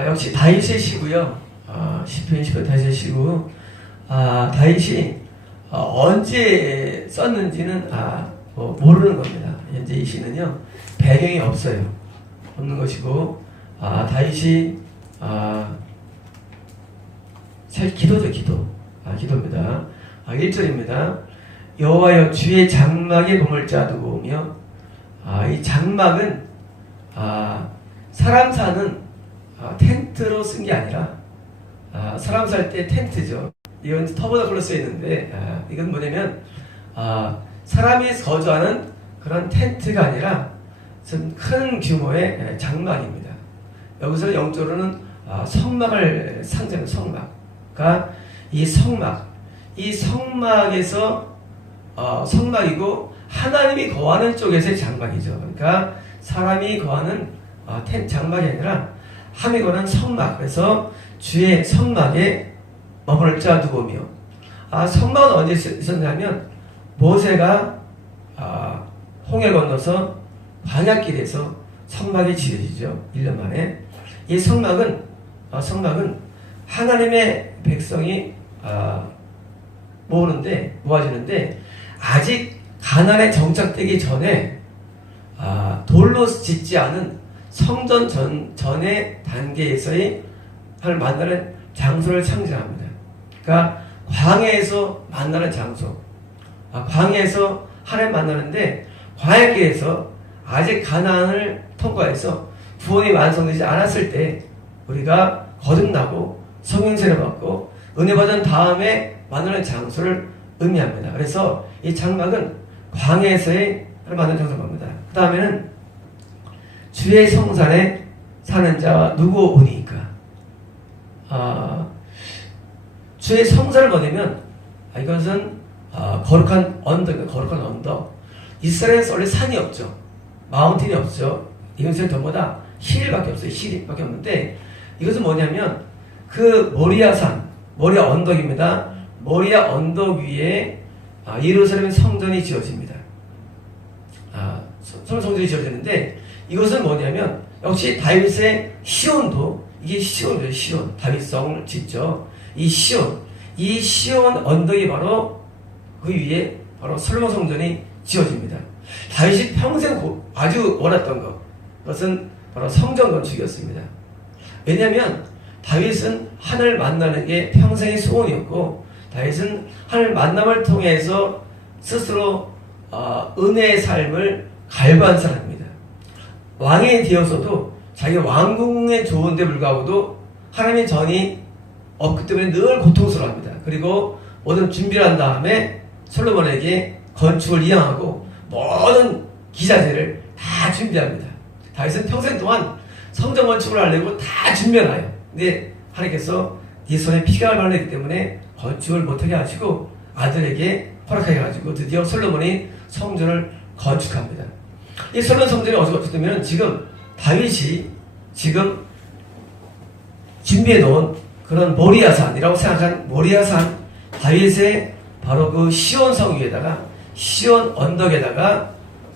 역시 다윗의 시고요. 시편 10편 다윗의 시고, 다윗이 언제 썼는지는 모르는 겁니다. 현재 이 시는요, 배경이 없어요. 없는 것이고, 다윗이 기도죠, 기도. 기도입니다. 1절입니다. 여호와여 주의 장막에 몸을 짜두고 오며, 이 장막은 사람 사는 텐트로 쓴 게 아니라, 사람 살 때 텐트죠. 이건 터보다글로 쓰여 있는데, 이건 뭐냐면 사람이 거주하는 그런 텐트가 아니라 큰 규모의 장막입니다. 여기서 영적으로는 성막을 상징하는 성막. 그러니까 이 성막에서 성막이고 하나님이 거하는 쪽에서의 장막이죠. 그러니까 사람이 거하는 장막이 아니라 하나님이 거하는 성막. 그래서 주의 성막에 머무를 짜두고 오며, 성막은 언제 있었냐면 모세가 홍해 건너서 광야길에서 성막이 지어지죠. 1년 만에. 이 성막은 하나님의 백성이 모아지는데 아직 가나안에 정착되기 전에 돌로 짓지 않은 성전 전의 단계에서의 하나님을 만나는 장소를 상징합니다. 그러니까 광야에서 만나는 장소, 광야에서 하나님 만나는데, 광야길에서 아직 가나안을 통과해서 구원이 완성되지 않았을 때 우리가 거듭나고 성령세를 받고 은혜 받은 다음에 만나는 장소를 의미합니다. 그래서 이 장막은 광야에서의 만나는 장소를 말합니다. 그 다음에는 주의 성산에 사는 자와 누구 오니까. 주의 성산을 보내면 이것은 거룩한 언덕. 이스라엘에서 원래 산이 없죠. 마운틴이 없죠. 이것은 전부 다 힐밖에 없어요. 힐밖에 없는데, 이것은 뭐냐면 그 모리아 언덕입니다. 모리아 언덕 위에 예루살렘 성전이 지어집니다. 성전이 지어지는데, 이것은 뭐냐면 역시 다윗의 시온도, 이게 시온 다윗성을 짓죠. 이 시온 언덕이 바로 그 위에 바로 솔로몬 성전이 지어집니다. 다윗이 평생 아주 원했던 그것은 바로 성전 건축이었습니다. 왜냐하면 다윗은 하나님을 만나는 게 평생의 소원이었고, 다윗은 하나님을 만남을 통해서 스스로 은혜의 삶을 갈구한 사람입니다. 왕이 되어서도 자기 왕궁에 좋은데 불구하고도 하나님의 전이 없기 때문에 늘 고통스러워합니다. 그리고 모든 준비를 한 다음에 솔로몬에게 건축을 이양하고 모든 기자재를 다 준비합니다. 다윗은 평생 동안 성전 건축을 하려고 다 준비해놔요. 근데 하나님께서 네 손에 피가 흘렀기 때문에 건축을 못하게 하시고 아들에게 허락하게 해가지고 드디어 솔로몬이 성전을 건축합니다. 이 솔로몬 성전이 어디서 건축되면 지금 다윗이 지금 준비해 놓은 그런 모리아산이라고 생각한 모리아산, 다윗의 바로 그 시온성 위에다가, 시온 언덕에다가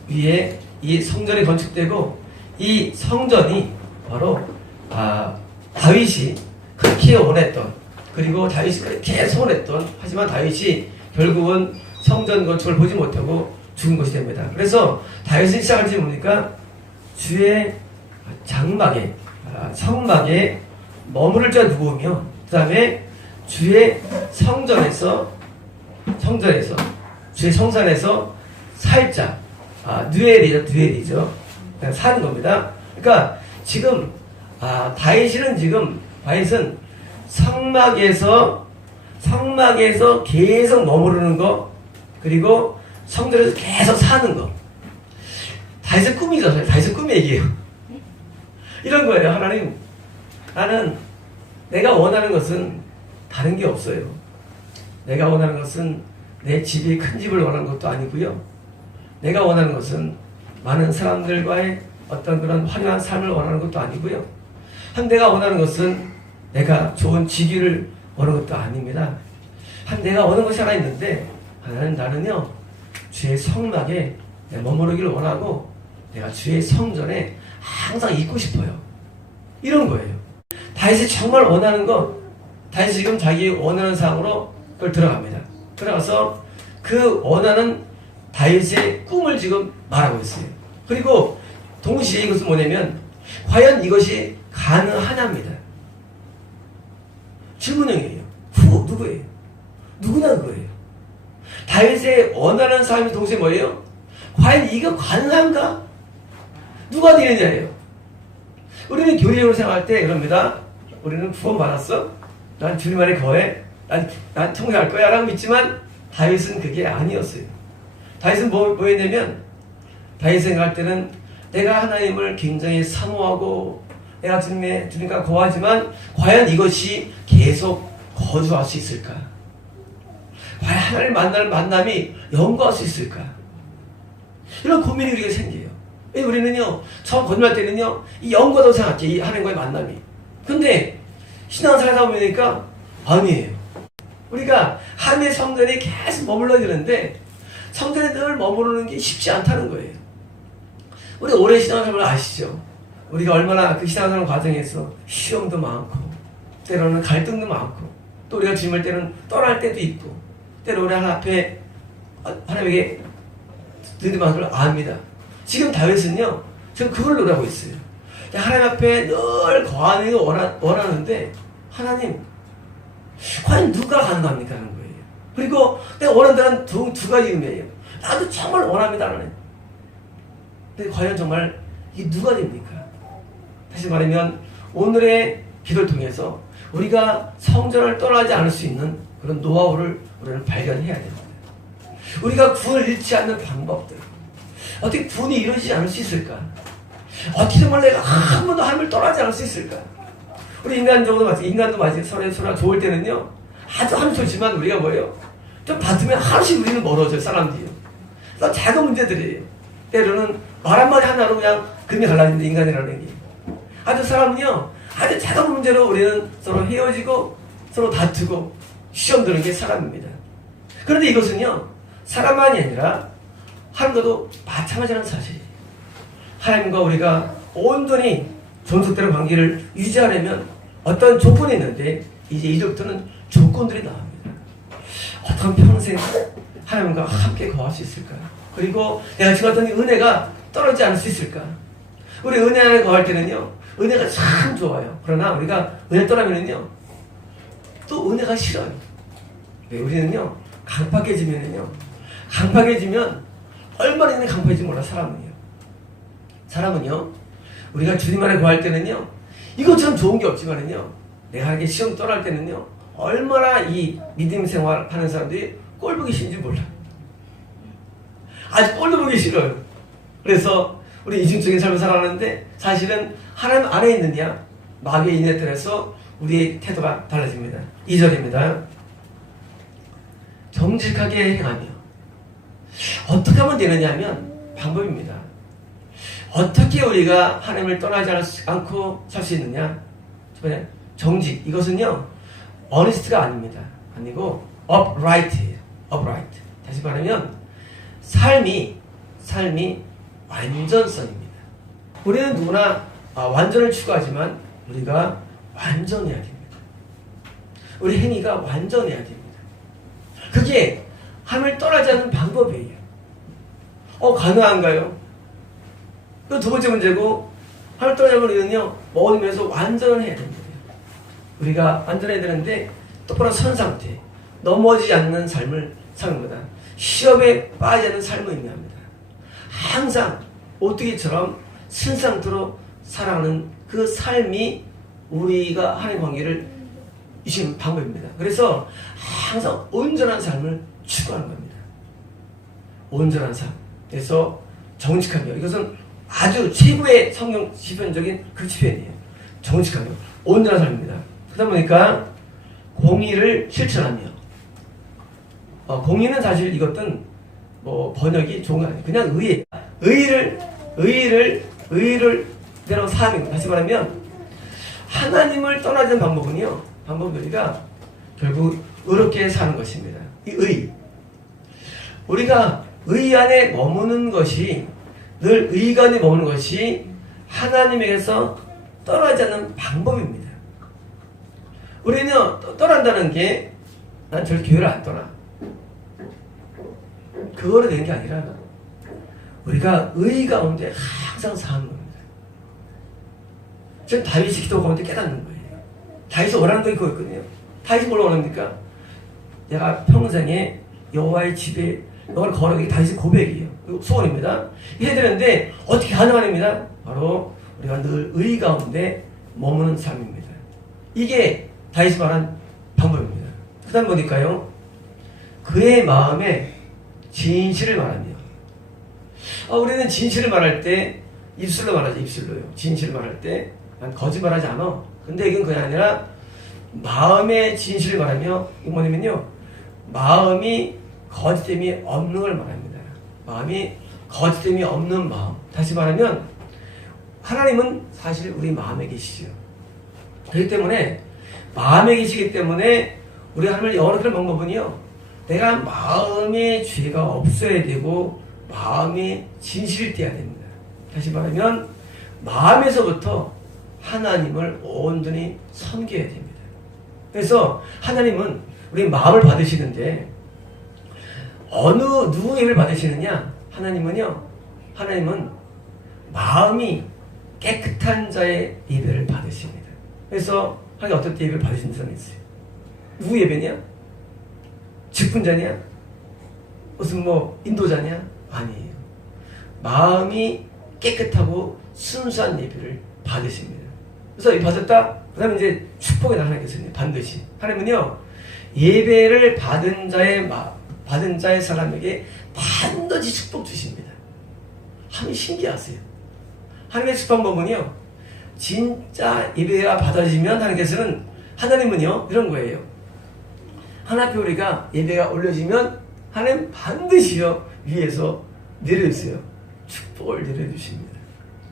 위에 이 성전이 건축되고, 이 성전이 바로 다윗이 그렇게 원했던, 그리고 다윗이 그렇게 소원했던, 하지만 다윗이 결국은 성전 건축을 보지 못하고 죽은 것이 됩니다. 그래서 다윗은 시작할 때 뭡니까? 주의 장막에, 성막에 머무를 자 누구며, 그 다음에 주의 성전에서 주의 성산에서 살자. 누엘이죠. 그냥 사는 겁니다. 그러니까 지금 다윗은 성막에서 계속 머무르는 거, 그리고 성전에서 계속 사는 거. 다윗의 꿈이죠. 다윗의 꿈 얘기예요. 이런 거예요. 하나님, 나는 내가 원하는 것은 다른 게 없어요. 내가 원하는 것은 내 집이 큰 집을 원하는 것도 아니고요. 내가 원하는 것은 많은 사람들과의 어떤 그런 화려한 삶을 원하는 것도 아니고요. 내가 원하는 것은 내가 좋은 직위를 원하는 것도 아닙니다. 내가 원하는 것이 하나 있는데, 나는요 주의 성막에 머무르기를 원하고 내가 주의 성전에 항상 있고 싶어요. 이런 거예요. 다윗이 정말 원하는 것, 다윗이 지금 자기 원하는 상으로 그걸 들어갑니다. 들어가서 그 원하는 다윗의 꿈을 지금 말하고 있어요. 그리고 동시에 이것은 뭐냐면 과연 이것이 가능하냐입니다. 질문형이에요. 누구예요? 누구나 그거예요. 다윗의 원하는 삶이 동시에 뭐예요? 과연 이거 가능한가? 누가 되느냐예요. 우리는 교리적으로 생각할 때 그럽니다. 우리는 구원 받았어? 난 주님 안에 거해? 난 통일할 거야? 라고 믿지만 다윗은 그게 아니었어요. 다윗은 뭐였냐면 다윗 생각할 때는 내가 하나님을 굉장히 사모하고 내가 주님과 거하지만 과연 이것이 계속 거주할 수 있을까? 과연 하나님을 만나는 만남이 영구할 수 있을까? 이런 고민이 우리가 생겨요. 우리는요, 처음 거듭날 때는요, 이 영구하다고 생각해, 이 하나님과의 만남이. 근데 신앙생활 하다 보니까 아니에요. 우리가 하나님의 성전에 계속 머물러야 되는데 성전에 늘 머무르는 게 쉽지 않다는 거예요. 우리 오랜 신앙생활을 아시죠? 우리가 얼마나 그 신앙생활 과정에서 시험도 많고 때로는 갈등도 많고 또 우리가 주님을 때는 떠날 때도 있고 때로 우리 하나님 앞에 하나님에게 드리는 걸 압니다. 지금 다윗은요, 지금 그걸 노래하고 있어요. 하나님 앞에 늘 거하는 걸 원하는데 하나님, 과연 누가 가능합니까? 하는 거예요. 그리고 내가 원한다는 두 가지 의미예요. 나도 정말 원합니다. 하나님. 근데 과연 정말 이게 누가 됩니까? 다시 말하면 오늘의 기도를 통해서 우리가 성전을 떠나지 않을 수 있는 그런 노하우를 우리는 발견해야 됩니다. 우리가 구원을 잃지 않는 방법들, 어떻게 구원이 이루어지지 않을 수 있을까? 어떻게 정말 내가 한 번도 하나님을 떠나지 않을 수 있을까? 우리 인간도 마치 서로 좋을 때는요, 아주 하면 좋지만 우리가 뭐예요? 좀 다투면 하루씩 우리는 멀어져요, 사람들이요. 그래서 작은 문제들이에요. 때로는 말 한마디 하나로 그냥 금이 갈라지는데, 인간이라는 게. 아주 사람은요, 아주 작은 문제로 우리는 서로 헤어지고, 서로 다투고, 시험 드는 게 사람입니다. 그런데 이것은요, 사람만이 아니라, 하나님과도 마찬가지라는 사실이에요. 하나님과 우리가 온전히 존속되는 관계를 유지하려면 어떤 조건이 있는데, 이제 이제부터는 조건들이 나옵니다. 어떤 평생 하나님과 함께 거할 수 있을까? 그리고 내가 지금 어떤 은혜가 떨어지지 않을 수 있을까? 우리 은혜 안에 거할 때는요, 은혜가 참 좋아요. 그러나 우리가 은혜 떠나면은요, 또 은혜가 싫어요. 우리는요, 강팍해지면 얼마나 있는 강팍해지 몰라, 사람은요, 우리가 주님 안에 거할 때는요, 이것처럼 좋은 게 없지만은요, 내가 하게 시험 떠날 때는요, 얼마나 이 믿음 생활 하는 사람들이 꼴 보기 싫은지 몰라. 아주 꼴도 보기 싫어요. 그래서 우리 이중적인 삶을 살아가는데 사실은 하나님 안에 있느냐, 마귀의 인에 따라서 우리의 태도가 달라집니다. 2절입니다. 정직하게 행하며. 어떻게 하면 되느냐 하면 방법입니다. 어떻게 우리가 하나님을 떠나지 않고 살 수 있느냐? 정직. 이것은요, honest가 아닙니다. 아니고 upright예요. upright. 다시 말하면 삶이 완전성입니다. 우리는 누구나 완전을 추구하지만 우리가 완전해야 됩니다. 우리 행위가 완전해야 됩니다. 그게 하나님을 떠나지 않는 방법이에요. 가능한가요? 또 두 번째 문제고, 하나님을 떠나지 않는 우리는요, 모든 면에서 완전을 해야 됩니다. 우리가 완전해야 되는데 똑바로 선 상태, 넘어지지 않는 삶을 사는 거다. 시험에 빠지지 않는 삶을 의미합니다. 항상 오뚜기처럼 쓴 상태로 살아가는 그 삶이 우리가 하나님의 관계를 유지하는 방법입니다. 그래서 항상 온전한 삶을 추구하는 겁니다. 온전한 삶. 그래서 정직하며, 이것은 아주 최고의 성경 시편적인 그 시편이에요. 정직하며 온전한 삶입니다. 그러다 보니까 공의를 실천하며, 공의는 사실 이것은 뭐 번역이 좋은 거 아니에요. 그냥 의의를 대로 사는 거예요. 다시 말하면 하나님을 떠나지 않는 방법은 우리가 결국 의롭게 사는 것입니다. 이 의. 우리가 의 안에 머무는 것이, 늘 의가 안에 머무는 것이 하나님에게서 떠나지 않는 방법입니다. 우리는 떠난다는 게 난 절 교회를 안 떠나. 그거로 되는 게 아니라 우리가 의 가운데 항상 사는 겁니다. 지금 다윗이 기도 가운데 깨닫는 거예요. 다윗이 원하는 거 그거였거든요. 다윗이 뭘 원합니까? 내가 평생에 여호와의 집에 여호와를 거룩하게 다윗의 고백이에요. 소원입니다. 이게 되는데 어떻게 가능합니다? 바로 우리가 늘 의 가운데 머무는 삶입니다. 이게 다윗이 말한 방법입니다. 그 다음 보니까요. 그의 마음에 진실을 말하며 우리는 진실을 말할 때 입술로 말하죠. 입술로요. 진실을 말할 때 난 거짓말하지 않아. 근데 이건 그게 아니라 마음의 진실을 말하며 이건 뭐냐면요. 마음이 거짓됨이 없는 걸 말합니다. 마음이 거짓됨이 없는 마음. 다시 말하면 하나님은 사실 우리 마음에 계시죠. 그렇기 때문에 마음에 계시기 때문에 우리 하나님을 영원하게 방법은요. 내가 마음에 죄가 없어야 되고 마음이 진실이 돼야 됩니다. 다시 말하면 마음에서부터 하나님을 온전히 섬겨야 됩니다. 그래서 하나님은 우리 마음을 받으시는데 누구 예배를 받으시느냐? 하나님은 마음이 깨끗한 자의 예배를 받으십니다. 그래서 하나님 어떤 때 예배를 받으시는 사람이 있어요. 누구 예배냐? 직분자냐? 무슨 인도자냐? 아니에요. 마음이 깨끗하고 순수한 예배를 받으십니다. 그래서 이 받았다? 그 다음에 이제 축복이 나타나겠습니다. 반드시. 하나님은요, 예배를 받은 자의 사람에게 반드시 축복 주십니다. 하나님 신기하세요. 하나님의 축복 방법은요, 진짜 예배가 받아지면 하나님은요, 이런 거예요. 하나님께 우리가 예배가 올려지면 하나님 반드시요, 위에서 내려주세요. 축복을 내려주십니다.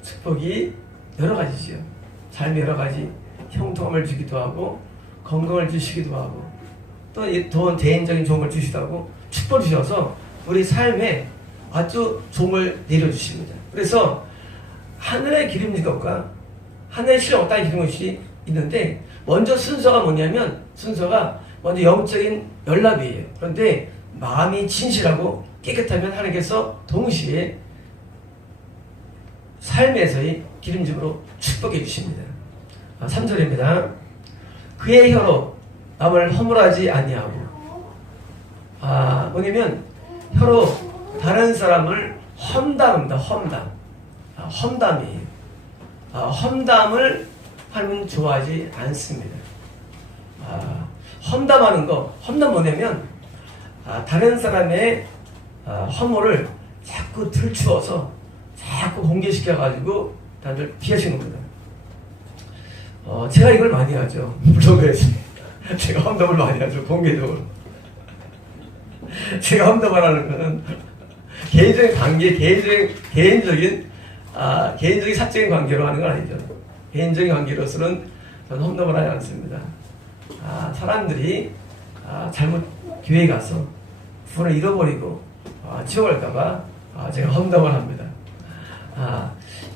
축복이 여러 가지죠. 삶의 여러 가지 형통함을 주기도 하고 건강을 주시기도 하고 또 대인적인 좋은 걸 주시기도 하고 축복을 주셔서 우리 삶에 아주 좋은 걸 내려주십니다. 그래서 하늘의 기름진 것과 하늘의 실력 땅의 기름 것이 있는데 먼저 순서가 뭐냐면 먼저 영적인 연락이에요. 그런데 마음이 진실하고 깨끗하면 하나님께서 동시에 삶에서의 기름짐으로 축복해 주십니다. 3절입니다. 그의 혀로 남을 허물하지 아니하고 뭐냐면 혀로 다른 사람을 험담합니다. 험담이에요. 험담을 하나님은 좋아하지 않습니다. 험담하는 거, 험담 뭐냐면 다른 사람의 허물을 자꾸 들추어서 자꾸 공개시켜가지고 다들 피하시는 겁니다. 제가 이걸 많이 하죠. 물론 그랬습니다. 제가 험담을 많이 하죠. 공개적으로. 제가 험담하라는 거는 개인적인 관계, 개인적인 사적인 관계로 하는 건 아니죠. 개인적인 관계로서는 저는 험담을 하지 않습니다. 사람들이 잘못 교회에 가서 구원을 잃어버리고 지옥 갈까봐 제가 험담을 합니다.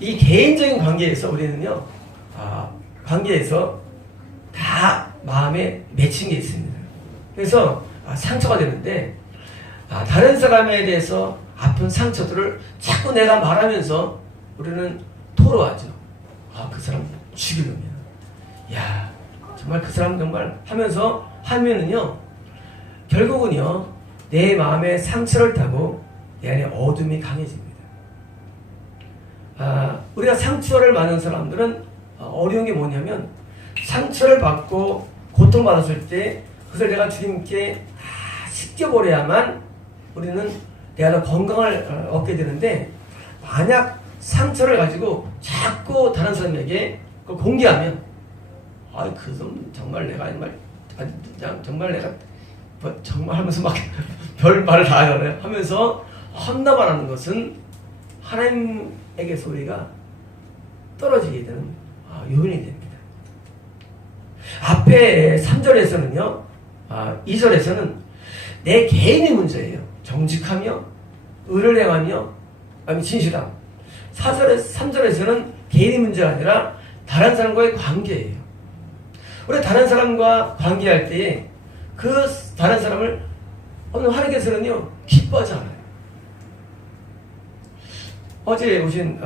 이 개인적인 관계에서 우리는요, 관계에서 다 마음에 맺힌 게 있습니다. 그래서 상처가 되는데 다른 사람에 대해서 아픈 상처들을 자꾸 내가 말하면서 우리는 토로하죠. 그 사람 죽일 놈이야. 야, 정말 그 사람 정말 하면은요, 결국은요, 내 마음에 상처를 타고 내 안에 어둠이 강해집니다. 우리가 상처를 받는 사람들은 어려운 게 뭐냐면 상처를 받고 고통받았을 때 그것을 내가 주님께 씻겨버려야만 우리는 내가 더 건강을 얻게 되는데, 만약 상처를 가지고 자꾸 다른 사람에게 그걸 공개하면 그놈 정말 내가 정말 내가 정말 하면서 막 별 말을 다 하잖아요. 하면서 험담을 하는 것은 하나님에게서 우리가 떨어지게 되는 요인이 됩니다. 앞에 3절에서는요, 2절에서는 내 개인의 문제예요. 정직하며 의를 행하며 진실함. 3절에서는 개인의 문제가 아니라 다른 사람과의 관계예요. 우리 다른 사람과 관계할 때에 그 다른 사람을 하나님께서는요 기뻐하지 않아요. 어제 오신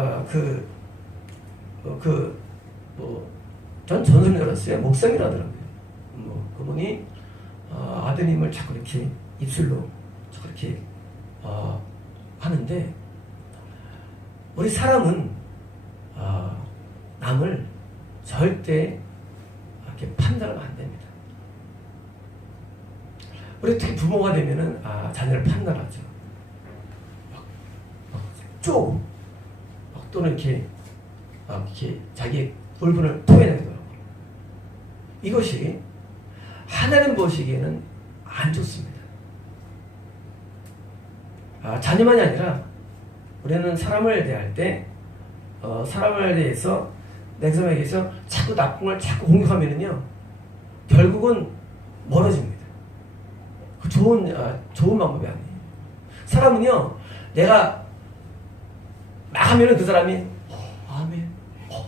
전 전설인 줄 알았어요. 목사님이라더라고요. 그분이 아드님을 자꾸 이렇게 입술로 자꾸 이렇게 하는데, 우리 사람은 남을 절대 이렇게 판단하면 안 됩니다. 우리 특히 부모가 되면은 자녀를 판단하죠. 또는 이렇게 자기 울분을 토해내기도 하고. 이것이 하나님 보시기에는 안 좋습니다. 자녀만이 아니라 우리는 사람을 대할 때 사람을 대해서 내 사람에게서 자꾸 나쁜 걸 자꾸 공격하면은요 결국은 멀어집니다. 그 좋은 방법이 아니에요. 사람은요 내가 막 하면은 그 사람이 아멘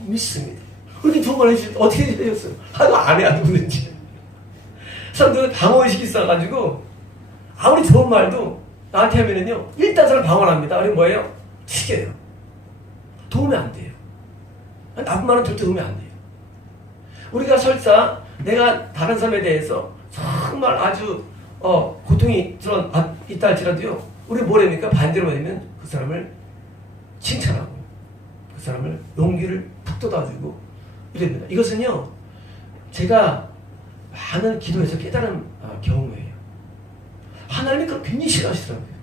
믿습니다. 그렇게 두 번 해주실 때 어떻게 해주셨어요? 하도 안 해, 안 듣는지. 사람들은 방어의식이 있어가지고 아무리 좋은 말도 나한테 하면은요 일단 사람 방어합니다. 그럼 뭐예요? 튀겨요. 도움이 안 돼요. 나쁜 말은 절대 도움이 안 돼요. 우리가 설사 내가 다른 사람에 대해서 정말 아주 고통이 있다 할지라도요 우리 뭐랍니까? 반대로 되면 그 사람을 칭찬하고 그 사람을 용기를 북돋아주고 이랍니다. 이것은요 제가 많은 기도에서 깨달은 경우예요. 하나님이 그걸 굉장히 싫어하시더라고요.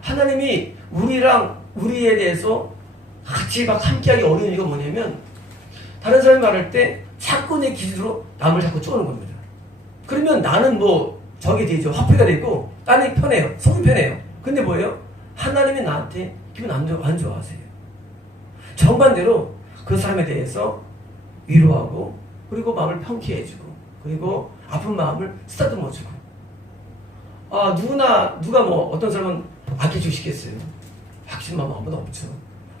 하나님이 우리에 대해서 같이 막 함께하기 어려운 이유가 뭐냐면 다른 사람이 말할 때 자꾸 내 기준으로 남을 자꾸 쪼는 겁니다. 그러면 나는 저게 되죠. 화풀이가 되고 나는 편해요. 속이 편해요. 근데 뭐예요? 하나님이 나한테 기분 안 좋아하세요. 정반대로 그 사람에 대해서 위로하고 그리고 마음을 평키해 주고 그리고 아픈 마음을 쓰다듬어 주고. 누가 어떤 사람은 아껴주시겠어요? 아끼는 마음 아무도 없죠.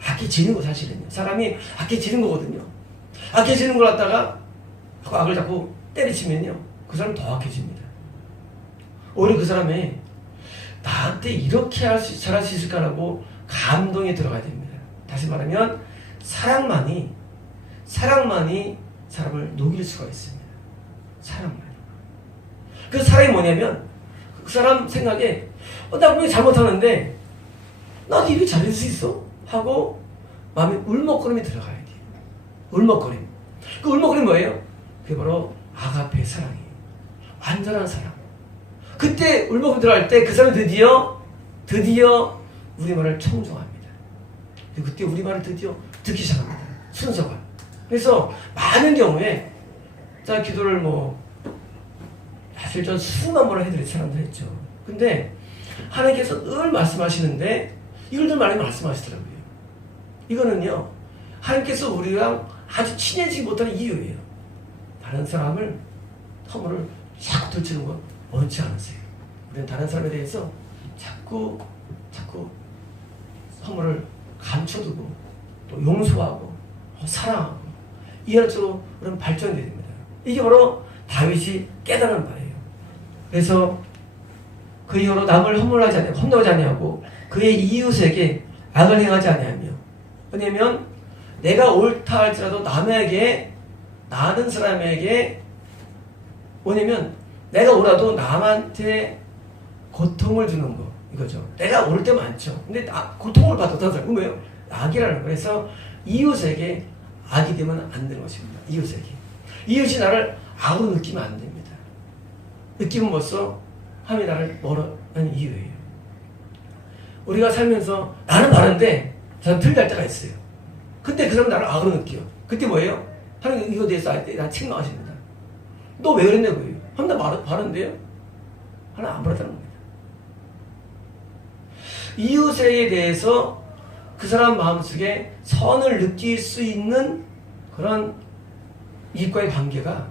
아껴지는 거 사실은요. 사람이 아껴지는 거거든요. 아껴지는 걸 갖다가 악을 자꾸 때리치면요. 그 사람 더 악해집니다. 오히려 그 사람이 나한테 이렇게 잘할 수 있을까라고 감동에 들어가야 됩니다. 다시 말하면 사랑만이 사람을 녹일 수가 있습니다. 사랑만이. 그 사랑이 뭐냐면 그 사람 생각에 나 분명히 잘못하는데 나도 이렇게 잘해줄 수 있어? 하고 마음에 울먹거림이 들어가야 돼요. 울먹거림. 그 울먹거림 뭐예요? 그게 바로 아가페 사랑이에요. 완전한 사랑. 그때 울먹거림 들어갈 때 그 사람이 드디어 우리 말을 청종합니다. 그때 우리 말을 드디어 듣기 시작합니다. 순서가. 그래서 많은 경우에 자 기도를 사실 전 수만 번을 해드릴 사람들 했죠. 근데 하나님께서 늘 말씀하시는데 이걸 늘 많이 말씀하시더라고요. 이거는요 하나님께서 우리랑 아주 친해지지 못하는 이유예요. 다른 사람을 허물을 자꾸 들추는 건 원치 않으세요. 우리는 다른 사람에 대해서 자꾸 허물을 감춰두고 또 용서하고 사랑하고 이해할 쪽으로 우리는 발전이 됩니다. 이게 바로 다윗이 깨달은 바예요. 그래서 그 이후로 남을 험담하지 아니하고 그의 이웃에게 악을 행하지 아니하며. 왜냐면 내가 옳다 할지라도 남에게 나는 사람에게 뭐냐면 내가 옳아도 남한테 고통을 주는 거 이거죠. 내가 옳을 때 많죠. 근데 고통을 받았다는 사람은 뭐예요? 악이라는 거예요. 그래서 이웃에게 악이 되면 안 되는 것입니다. 이웃이 나를 악으로 느끼면 안 됩니다. 느끼면 벌써 하나님이 나를 멀어하는 이유예요. 우리가 살면서 나는 바른데 저는 틀릴 때가 있어요. 근데 그 사람 나를 악으로 느껴요. 그때 뭐예요? 하나님 이거에 대해서 나 책망하십니다. 너 왜 그랬냐 그래요. 하나님 나 바른데요? 하나님 안 바르다는 겁니다. 이웃에 대해서 그 사람 마음속에 선을 느낄 수 있는 그런 이익과의 관계가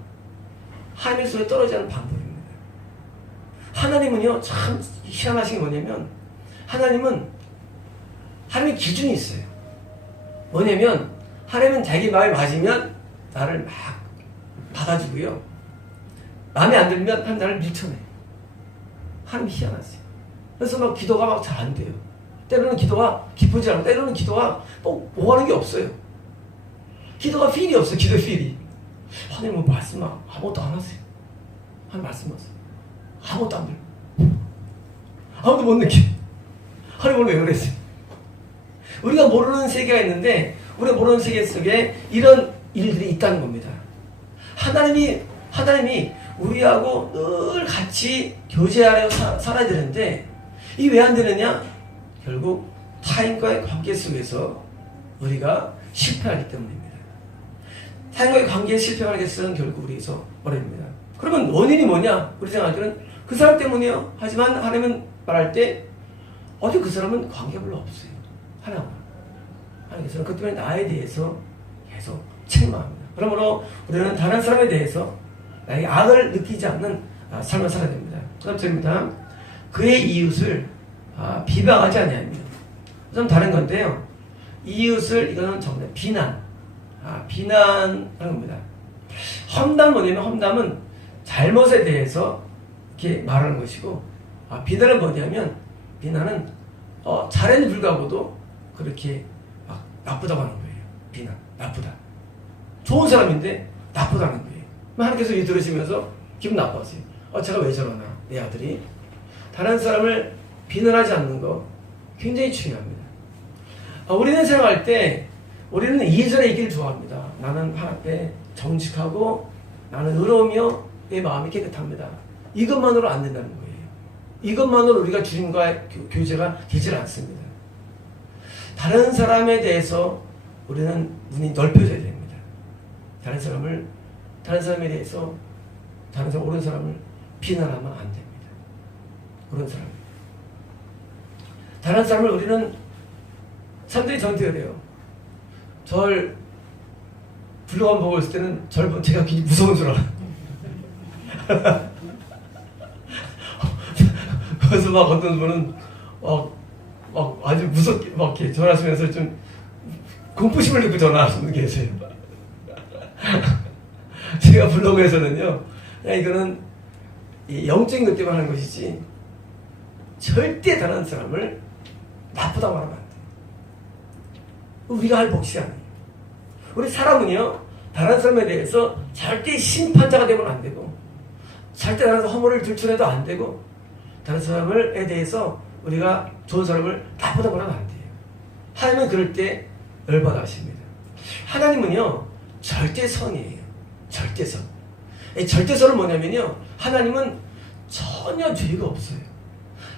하나님 속에 떨어지지 않는 방법입니다. 하나님은요 참 희한하신 게 뭐냐면 하나님의 기준이 있어요. 뭐냐면 하나님은 자기 마음에 맞으면 나를 막 받아주고요. 마음에 안 들면 한 나를 밀쳐내. 하나님이 희한하세요. 그래서 막 기도가 막 잘 안 돼요. 때로는 기도가 기쁘지 않고 때로는 기도가 뭐 오가는 게 없어요. 기도가 필이 없어요. 기도 필이. 하나님 뭐 말씀 아무것도 안 하세요. 하나님 말씀하세요. 아무것도 안 들려. 아무도 못 느껴. 하나님 오늘 왜 그랬어요? 우리가 모르는 세계가 있는데 우리가 모르는 세계 속에 이런 일들이 있다는 겁니다. 하나님이 우리하고 늘 같이 교제하려 살아야 되는데 이 왜 안 되느냐? 결국 타인과의 관계 속에서 우리가 실패하기 때문입니다. 타인과의 관계에 실패하게 되면 결국 우리에서 어렵니다. 그러면 원인이 뭐냐? 우리 생각하기는 그 사람 때문이요. 하지만 하나님은 말할 때 어디 그 사람은 관계가 별로 없어요. 하나님께서는 그 때문에 나에 대해서 계속 책망합니다. 그러므로 우리는 다른 사람에 대해서 나에게 악을 느끼지 않는 삶을 살아야 됩니다. 그 다음 절입니다. 그의 이웃을 비방하지 아니하며. 좀 다른 건데요. 이웃을 이거는 정말 비난하는 겁니다. 험담은 뭐냐면 험담은 잘못에 대해서 이렇게 말하는 것이고 비난은 뭐냐면 비난은 잘에는 불구하고도 그렇게 막 나쁘다고 하는 거예요. 비난, 나쁘다. 좋은 사람인데 나쁘다는 거예요. 하나님께서 이 들으시면서 기분 나빠하세요. 제가 왜 저러나 내 아들이. 다른 사람을 비난하지 않는 거 굉장히 중요합니다. 우리는 생각할 때 우리는 이전에 있기를 좋아합니다. 나는 하나님 앞에 정직하고 나는 의로우며 내 마음이 깨끗합니다. 이것만으로 안 된다는 거예요. 이것만으로 우리가 주님과의 교제가 되질 않습니다. 다른 사람에 대해서 우리는 눈이 넓혀져야 됩니다. 다른 사람에 대해서 옳은 사람을 비난하면 안 됩니다. 옳은 사람. 다른 사람을 우리는 사람들이 저한테 그래요. 절 불러만 보고 있을 때는 절 보면 제가 굉장히 무서운 줄 알아요. 그래서 막 어떤 분은 막 아주 무섭게 막 이렇게 전화하시면서 좀 공포심을 느끼고 전화하시는 분 계세요. 제가 블로그에서는요, 그냥 이거는 영적인 것 때문에 하는 것이지 절대 다른 사람을 나쁘다고 하면 안 돼요. 우리가 할 몫이 아니에요. 우리 사람은요, 다른 사람에 대해서 절대 심판자가 되면 안 되고 절대 다른 사람 허물을 들춰내도 안 되고 다른 사람에 대해서 우리가 좋은 사람을 나쁘다고 하면 안 돼요. 하나님은 그럴 때 열받아 하십니다. 하나님은요, 절대선이에요. 절대선. 이 절대선은 뭐냐면요, 하나님은 전혀 죄가 없어요.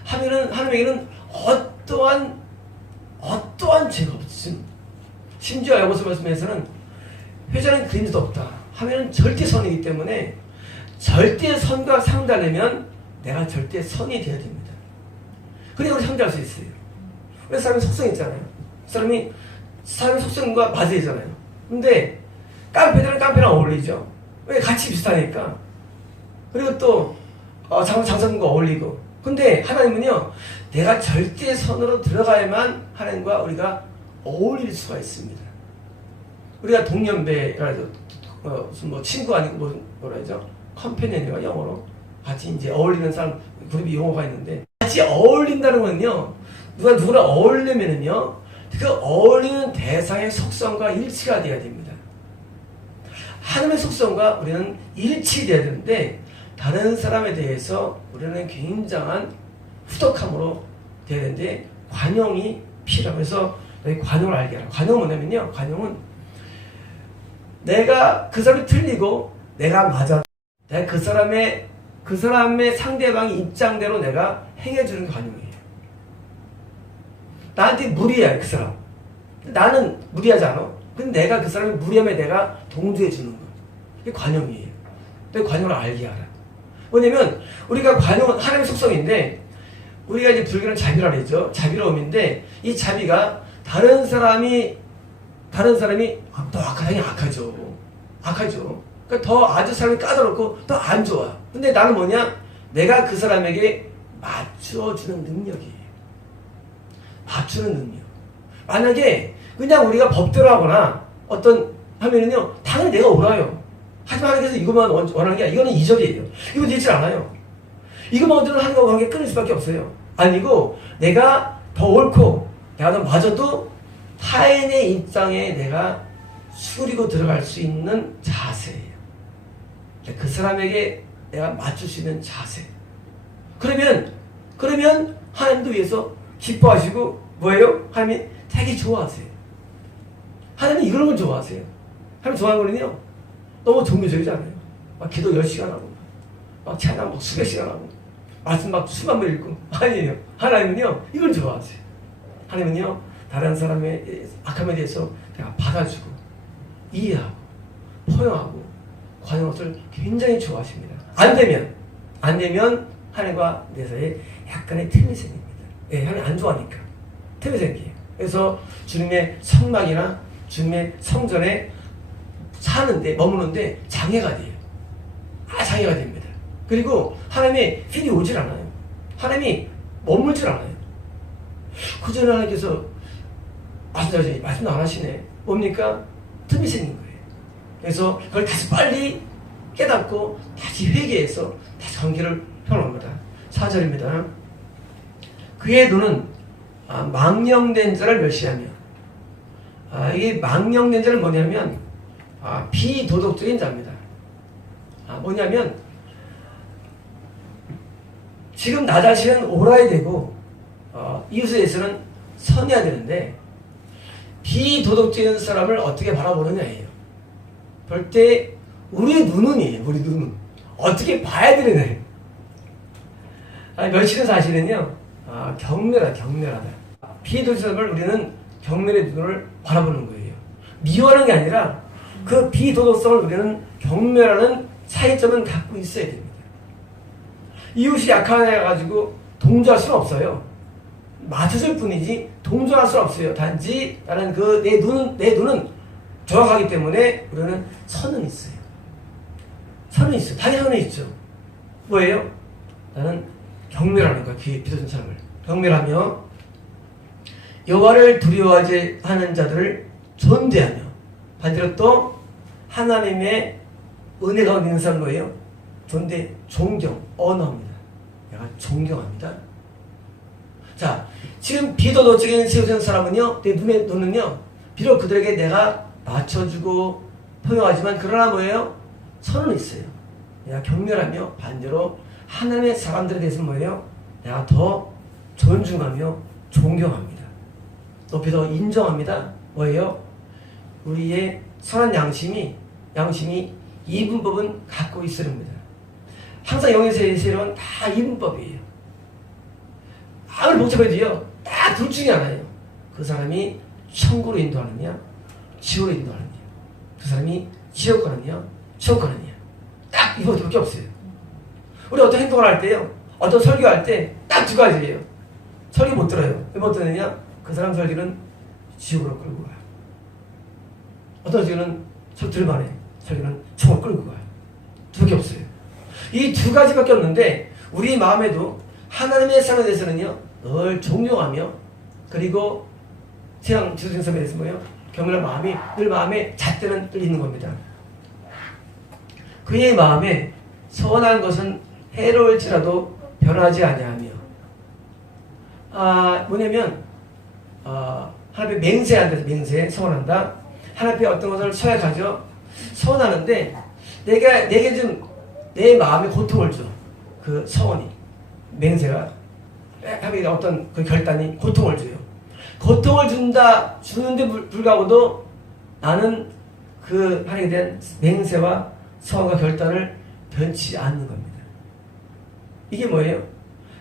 하나님에게는 어떠한 죄가 없음. 심지어 야고보서 말씀에서는 회자는 그림도 없다. 하면은 절대선이기 때문에 절대선과 상달되면 내가 절대선이 되어야 됩니다. 그래야 우리 상대할 수 있어요. 왜 사람이 속성이 있잖아요. 사람의 속성과 맞아야잖아요. 근데 깡패들은 깡패랑 어울리죠. 왜? 같이 비슷하니까. 그리고 또 장사꾼과 어울리고. 근데 하나님은요, 내가 절대선으로 들어가야만 하나님과 우리가 어울릴 수가 있습니다. 우리가 동년배라도 뭐 친구 아니고 뭐라 하죠? 컴패니언이가 영어로 같이 이제 어울리는 사람 그룹이 용어가 있는데, 같이 어울린다는 건요, 누구나 어울리면은요, 그 어울리는 대상의 속성과 일치가 돼야 됩니다. 하나님의 속성과 우리는 일치돼야 되는데 다른 사람에 대해서 우리는 굉장한 후덕함으로 돼야 되는데 관용이 필요하고, 그래서 관용을 알게 하라. 관용은 뭐냐면요, 관용은 내가 그 사람이 틀리고 내가 맞아, 내가 그 사람의 상대방의 입장대로 내가 행해주는 게 관용이에요. 나한테 무리해 그 사람, 나는 무리하지 않아. 근데 내가 그 사람이 무리함에 내가 동조해 주는 거, 이게 관용이에요. 내 관용을 알게 하라. 뭐냐면 우리가 관용은 하나님의 속성인데, 우리가 이제 불교는 자비라 그러죠. 자비로움인데, 이 자비가 다른 사람이 또 악하죠. 그러니까 더 아주 사람이 까다롭고 더 안 좋아. 근데 나는 뭐냐? 내가 그 사람에게 맞춰주는 능력이에요. 맞추는 능력. 만약에 그냥 우리가 법대로 하거나 하면은요, 당연히 내가 옳아요. 하지만 하나님께서 이것만 원하는 게 아니라 이거는 이적이에요. 이거 되질 않아요. 이것만 원하는 하나님과 관계 끊을 수밖에 없어요. 아니고 내가 더 옳고 내가 더 맞아도 타인의 입장에 내가 수그리고 들어갈 수 있는 자세예요. 그 사람에게 내가 맞출 수 있는 자세. 그러면 하나님도 위해서 기뻐하시고 뭐예요? 하나님이 되게 좋아하세요. 하나님이 이런 걸 좋아하세요. 하나님 좋아하는 거는요 너무 종교적이지 않아요. 막 기도 10시간 하고 막 찬양 막 수백 시간 하고 말씀 막 수만 번 읽고 아니에요. 하나님은요 이걸 좋아하세요. 하나님은요 다른 사람의 악함에 대해서 내가 받아주고 이해하고 포용하고 관여하는 것을 굉장히 좋아하십니다. 안 되면 하나님과 내 사이에 약간의 틈이 생깁니다. 예, 하나님 안 좋아하니까 틈이 생겨요. 그래서 주님의 성막이나 주님의 성전에 사는데 머무는데 장애가 돼요. 장애가 됩니다. 그리고 하나님의 필이 오질 않아요. 하나님이 머물질 않아요. 그 전에 하나님께서 말씀도 안 하시네. 뭡니까? 틈이 생긴 거예요. 그래서 그걸 다시 빨리 깨닫고 다시 회개해서 다시 관계를 펴놓습니다. 4절입니다. 그의 눈은 망령된 자를 멸시하며 이 망령된 자는 뭐냐면 비도덕적인 자입니다. 뭐냐면 지금 나 자신은 옳아야 되고 이웃에 대해서는 선해야 되는데 비도덕적인 사람을 어떻게 바라보느냐예요. 볼 때 우리 눈은이에요. 우리 눈은 어떻게 봐야 되느냐예요. 멸시는 사실은요 경멸하다. 비도덕적인 사람을 우리는 경멸의 눈을 바라보는 거예요. 미워하는 게 아니라 그 비도덕성을 우리는 경멸하는 차이점은 갖고 있어야 됩니다. 이웃이 약한 애 가지고 동조할 수는 없어요. 맞춰줄 뿐이지 동조할 수는 없어요. 단지 나는 내 눈은 정확하기 때문에 우리는 선은 있어요. 선은 있어요. 당연히 선은 있죠. 뭐예요? 나는 경멸하는 거야. 비도덕한 사람을 경멸하며 여호와를 두려워하지 하는 자들을 존대하며 반대로 또 하나님의 은혜가 있는 사람 뭐예요? 존대, 존경, 언어입니다. 내가 존경합니다. 자, 지금 비도덕적인 세우는 사람은요, 내 눈은요, 비록 그들에게 내가 맞춰주고 포용하지만 그러나 뭐예요? 선은 있어요. 내가 경멸하며 반대로 하나님의 사람들에 대해서 뭐예요? 내가 더 존중하며 존경합니다. 높이 더 인정합니다. 뭐예요? 우리의 선한 양심이 이분법은 갖고 있으렵니다. 항상 영에서의 세력은 다 이분법이에요. 아무리 복잡해도요, 딱 둘 중에 하나예요. 그 사람이 천국으로 인도하느냐, 지옥으로 인도하느냐. 그 사람이 지옥 가느냐, 천국 가느냐. 딱 이거밖에 없어요. 우리 어떤 행동을 할 때요, 어떤 설교할 때 딱 두 가지예요. 설교 못 들어요. 왜 못 듣느냐? 그 사람 설교는 지옥으로 끌고 가요. 어떤 설교는 들만해. 설교는 천국 끌고 가요. 두 개 없어요. 이 두 가지밖에 없는데 우리 마음에도 하나님의 사람에 대해서는요 늘 존경하며 그리고 세상 지도적인 사람에 대해서 뭐예요? 경멸한 마음이 늘 마음에 잣대는 늘 있는 겁니다. 그의 마음에 선한 것은 해로울지라도 변하지 아니하며 뭐냐면 하나님의 맹세한다. 맹세 서원한다. 하나님의 어떤 것을 서약하죠. 서원하는데 내게 좀 내 마음에 고통을 줘. 그 서원이 맹세가 하나님의 어떤 그 결단이 고통을 줘요. 고통을 주는데 불구하고도 나는 그 하나님에 대한 맹세와 서원과 결단을 변치 않는 겁니다. 이게 뭐예요?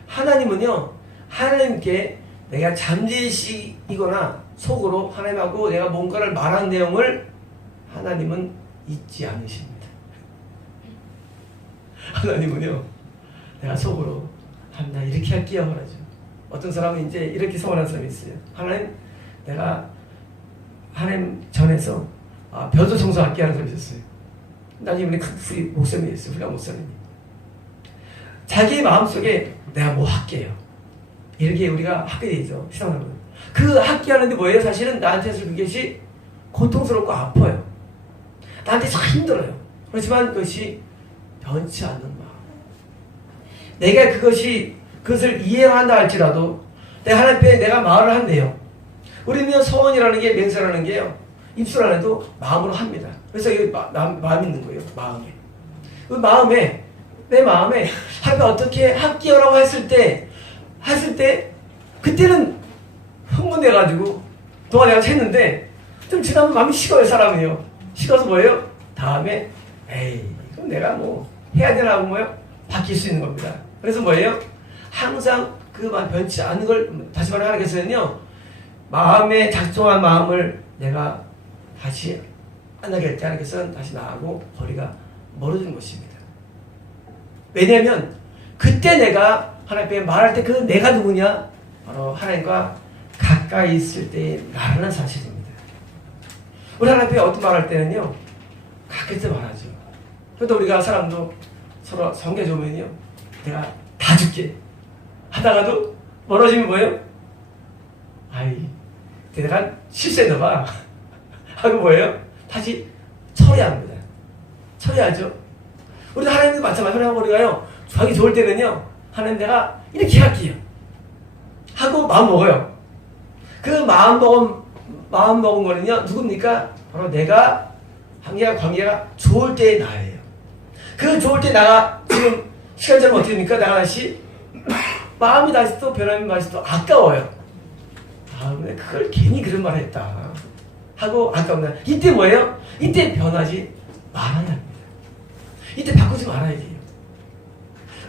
하나님은요, 하나님께 내가 잠재의식이거나 속으로 하나님하고 내가 뭔가를 말한 내용을 하나님은 잊지 않으십니다. 하나님은요, 내가 속으로 나 이렇게 할게요 하죠. 어떤 사람은 이제 이렇게 소원하는 사람이 있어요. 하나님, 내가 하나님 전에서 벼도 청소할게 하는 사람이 있었어요. 나중에 우리 큰 목사님이 있어요. 훌륭한 목사님이. 자기 마음속에 내가 뭐 할게요. 이렇게 우리가 하게 되죠. 신앙생활은. 그 하게 하는데 뭐예요? 사실은 나한테서 그것이 고통스럽고 아파요. 나한테 참 힘들어요. 그렇지만 그것이 변치 않는 마음. 내가 그것을 이해한다 할지라도 내가 하나님 앞에 내가 말을 한대요. 우리는 소원이라는 게 맹세라는 게요. 입술 안 해도 마음으로 합니다. 그래서 이게 마음이 있는 거예요. 마음에. 그 마음에 내 마음에 하나님 어떻게 할게요라고 했을 때 그때는 흥분돼가지고 동안 내가 했는데 좀 지나면 마음이 식어요. 사람이요. 식어서 뭐예요? 다음에 에이 그럼 내가 뭐 해야 되나 하고 뭐요? 바뀔 수 있는 겁니다. 그래서 뭐예요? 항상 그 마음 변치 않는 걸 다시 말해 하나님께서는요. 마음에 작정한 마음을 내가 다시 안 하게 할 때 하나님께서는 다시 나하고 거리가 멀어지는 것입니다. 왜냐하면 그때 내가 하나님 앞에 말할 때 그 내가 누구냐? 바로 하나님과 가까이 있을 때의 나라는 사실입니다. 우리 하나님 앞에 어떤 말할 때는요. 가까이서 말하죠. 그래도 우리가 사람도 서로 성격 좋으면요. 내가 다 줄게 하다가도 멀어지면 뭐예요? 아이 내가 실수했나 봐 하고 뭐예요? 다시 처리합니다. 처리하죠. 우리도 하나님도 마찬가지로 하고 우리가요. 하기 좋을 때는요. 하나님 내가 이렇게 할게요 하고 마음 먹어요. 그 마음 먹은 거는요. 누굽니까? 바로 내가 관계가 좋을 때의 나예요. 그 좋을 때 나가 지금 시간 지나면 어떻게 됩니까? 나가 다시 마음이 다시 또 변하면 다시 또 아까워요. 근데 그걸 괜히 그런 말 했다 하고 아까운다. 이때 뭐예요? 이때 변하지 말아야 합니다. 이때 바꾸지 말아야 돼요.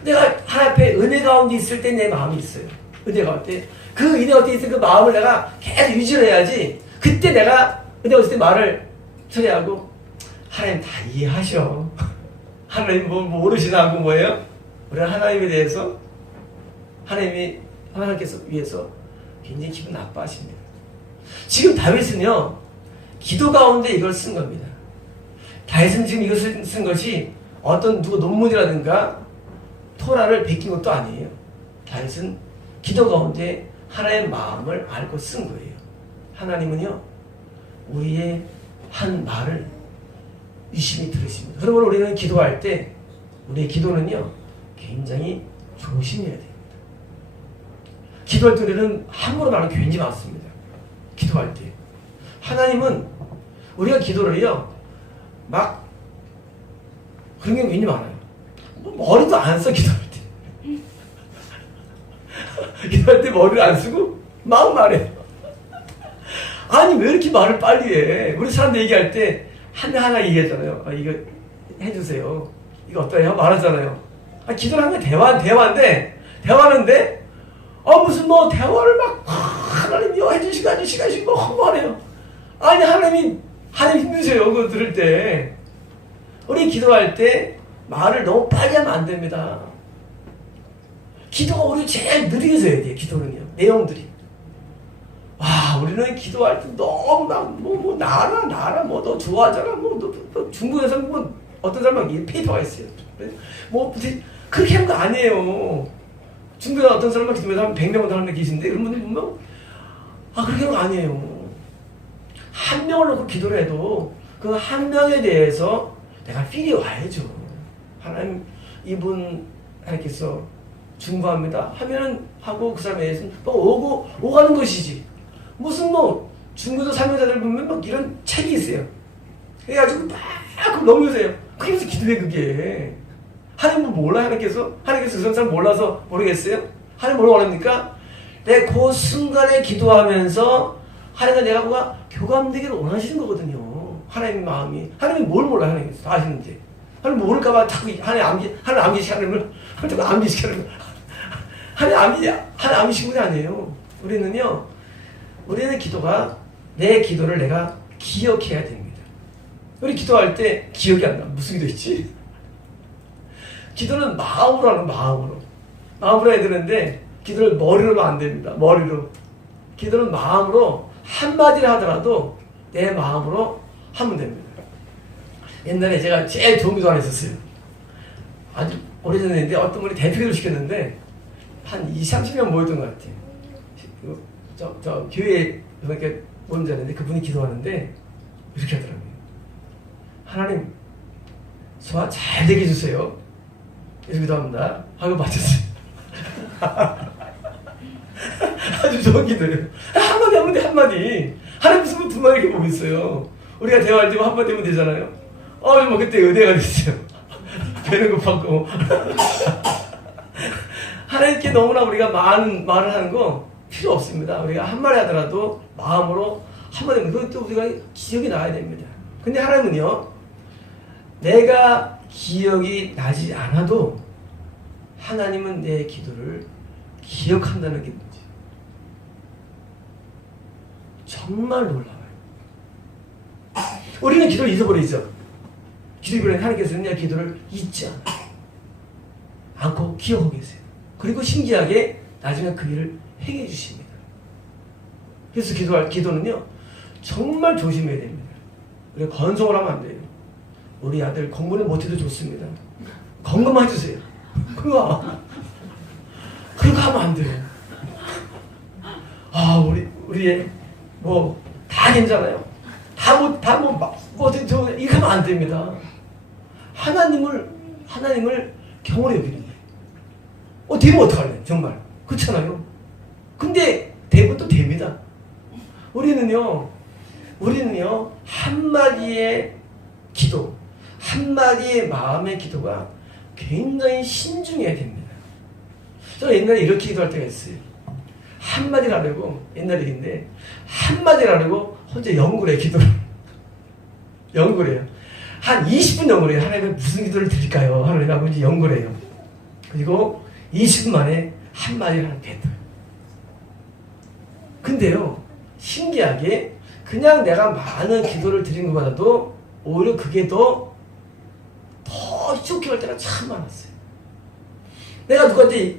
내가 하나님 앞에 은혜 가운데 있을 때 내 마음이 있어요. 은혜 가운데 그 은혜 가운데 있을 그 마음을 내가 계속 유지를 해야지. 그때 내가 은혜 가운데 있을 때 말을 처리하고 하나님 다 이해하셔. 하나님 뭐 모르시나 하고 뭐예요? 우리는 하나님에 대해서 하나님께서 위해서 굉장히 기분 나빠하십니다. 지금 다윗은요. 기도 가운데 이걸 쓴 겁니다. 다윗은 지금 이것을 쓴 것이 어떤 누구 논문이라든가 토라를 베낀 것도 아니에요. 다윗은 기도 가운데 하나님의 마음을 알고 쓴 거예요. 하나님은요. 우리의 한 말을 유심히 들으십니다. 그러므로 우리는 기도할 때 우리의 기도는요. 굉장히 조심해야 됩니다. 기도할 때 우리는 함부로 말하는 게 굉장히 많습니다. 기도할 때. 하나님은 우리가 기도를요. 막 그런 게 굉장히 많아요. 머리도 안 써 기도할 때. 기도할 때 머리를 안 쓰고 막 말해. 아니 왜 이렇게 말을 빨리 해? 우리 사람들 얘기할 때 하나 얘기하잖아요. 이거 해주세요. 이거 어떠해요? 말하잖아요. 기도를 하는 게 대화하는데 무슨 뭐 대화를 막 하나님 이거 해주시고 뭐 허무하네요. 아니 하나님 힘드세요. 그거 들을 때. 우리 기도할 때 말을 너무 빨리 하면 안 됩니다. 기도가 우리 제일 느리게 해야 돼요. 기도는요. 내용들이. 우리는 기도할 때 너무 막 나라 뭐 너 좋아하잖아. 너 중국에서 뭐 어떤 사람은 페이퍼가 있어요. 뭐 그렇게 하는 거 아니에요. 중국에 어떤 사람은 기도해서 한 100명 사람들 계신데 그런 분들 보면 그렇게 하는 거 아니에요. 한 명을 놓고 기도를 해도 그 한 명에 대해서 내가 필이 와야죠. 하나님 이분 하나님께서 중보합니다 하면은 하고 그 사람에 대해서는 오가는 것이지. 무슨 중국에서 사명자들 보면 막 이런 책이 있어요. 그래가지고 막 넘기세요. 그게 무슨 기도해 그게. 하나님 몰라요 하나님께서 그 사람 몰라서 모르겠어요? 하나님 뭐라고 원합니까? 내 그 순간에 기도하면서 하나님과 내가 뭐가 교감되기를 원하시는 거거든요. 하나님 마음이. 하나님이 뭘 몰라요 하나님께서 다 아시는데. 하나님 모를까봐 자꾸 하나님 암기시키는 자꾸 암기시키는 하나님 암기시키는 게 아니에요. 우리는 기도가 내 기도를 내가 기억해야 됩니다. 우리 기도할 때 기억이 안 나. 무슨 기도 있지? 기도는 마음으로 하는 마음으로 해야 되는데 기도를 머리로 하면 안 됩니다. 머리로. 기도는 마음으로 한마디를 하더라도 내 마음으로 하면 됩니다. 옛날에 제가 제일 좋은 기도 하나 있었어요. 아주 오래전인데 어떤 분이 대표기도를 시켰는데 한 20-30명 모였던 것 같아요. 저 교회에 이렇게 모임자인데 그분이 기도하는데 이렇게 하더라고요. 하나님 소화 잘 되게 해주세요. 그래서 기도합니다. 하고 맞췄어요. 아주 좋은 기도예요. 한마디 하면 돼, 한마디. 하나님 무슨 두 마디 이렇게 보고 있어요. 우리가 대화할 때만 한마디 하면 되잖아요. 뭐 그때 의대가 됐어요. 배는 고팠고. 하나님께 너무나 우리가 많은 말을 하는 거 필요 없습니다. 우리가 한마디 하더라도 마음으로 한마디 하면 그것도 우리가 기억이 나야 됩니다. 근데 하나님은요, 내가 기억이 나지 않아도 하나님은 내 기도를 기억한다는 게 뭐지? 정말 놀라워요. 우리는 기도를 잊어버리죠. 기도 잊어버리는 하나님께서는 내 기도를 잊지 않고 기억하고 계세요. 그리고 신기하게 나중에 그 일을 행해 주십니다. 그래서 기도는요, 정말 조심해야 됩니다. 우리가 건성을 하면 안 돼요. 우리 아들 공부는 못해도 좋습니다. 건강만 해주세요. 그거 하면 안 돼요. 우리 다 괜찮아요. 이렇게 하면 안 됩니다. 하나님을 경홀히 여기는 거예요. 되면 어떡할래? 정말. 그렇잖아요. 근데 되면 또 됩니다. 우리는요, 한마디의 기도, 한마디의 마음의 기도가 굉장히 신중해야 됩니다. 저는 옛날에 이렇게 기도할 때가 있어요. 한마디를 하려고, 옛날에 일인데, 한마디를 하려고 혼자 연구를 해요, 기도를. 연구를 해요. 한 20분 연구를 해요. 하나님은 무슨 기도를 드릴까요? 하나님하고 이제 연구를 해요. 그리고 20분 만에 한마디를 하는 뱉어요. 근데요, 신기하게, 그냥 내가 많은 기도를 드린 것보다도 오히려 그게 더 휘족해 할 때가 참 많았어요. 내가 누구한테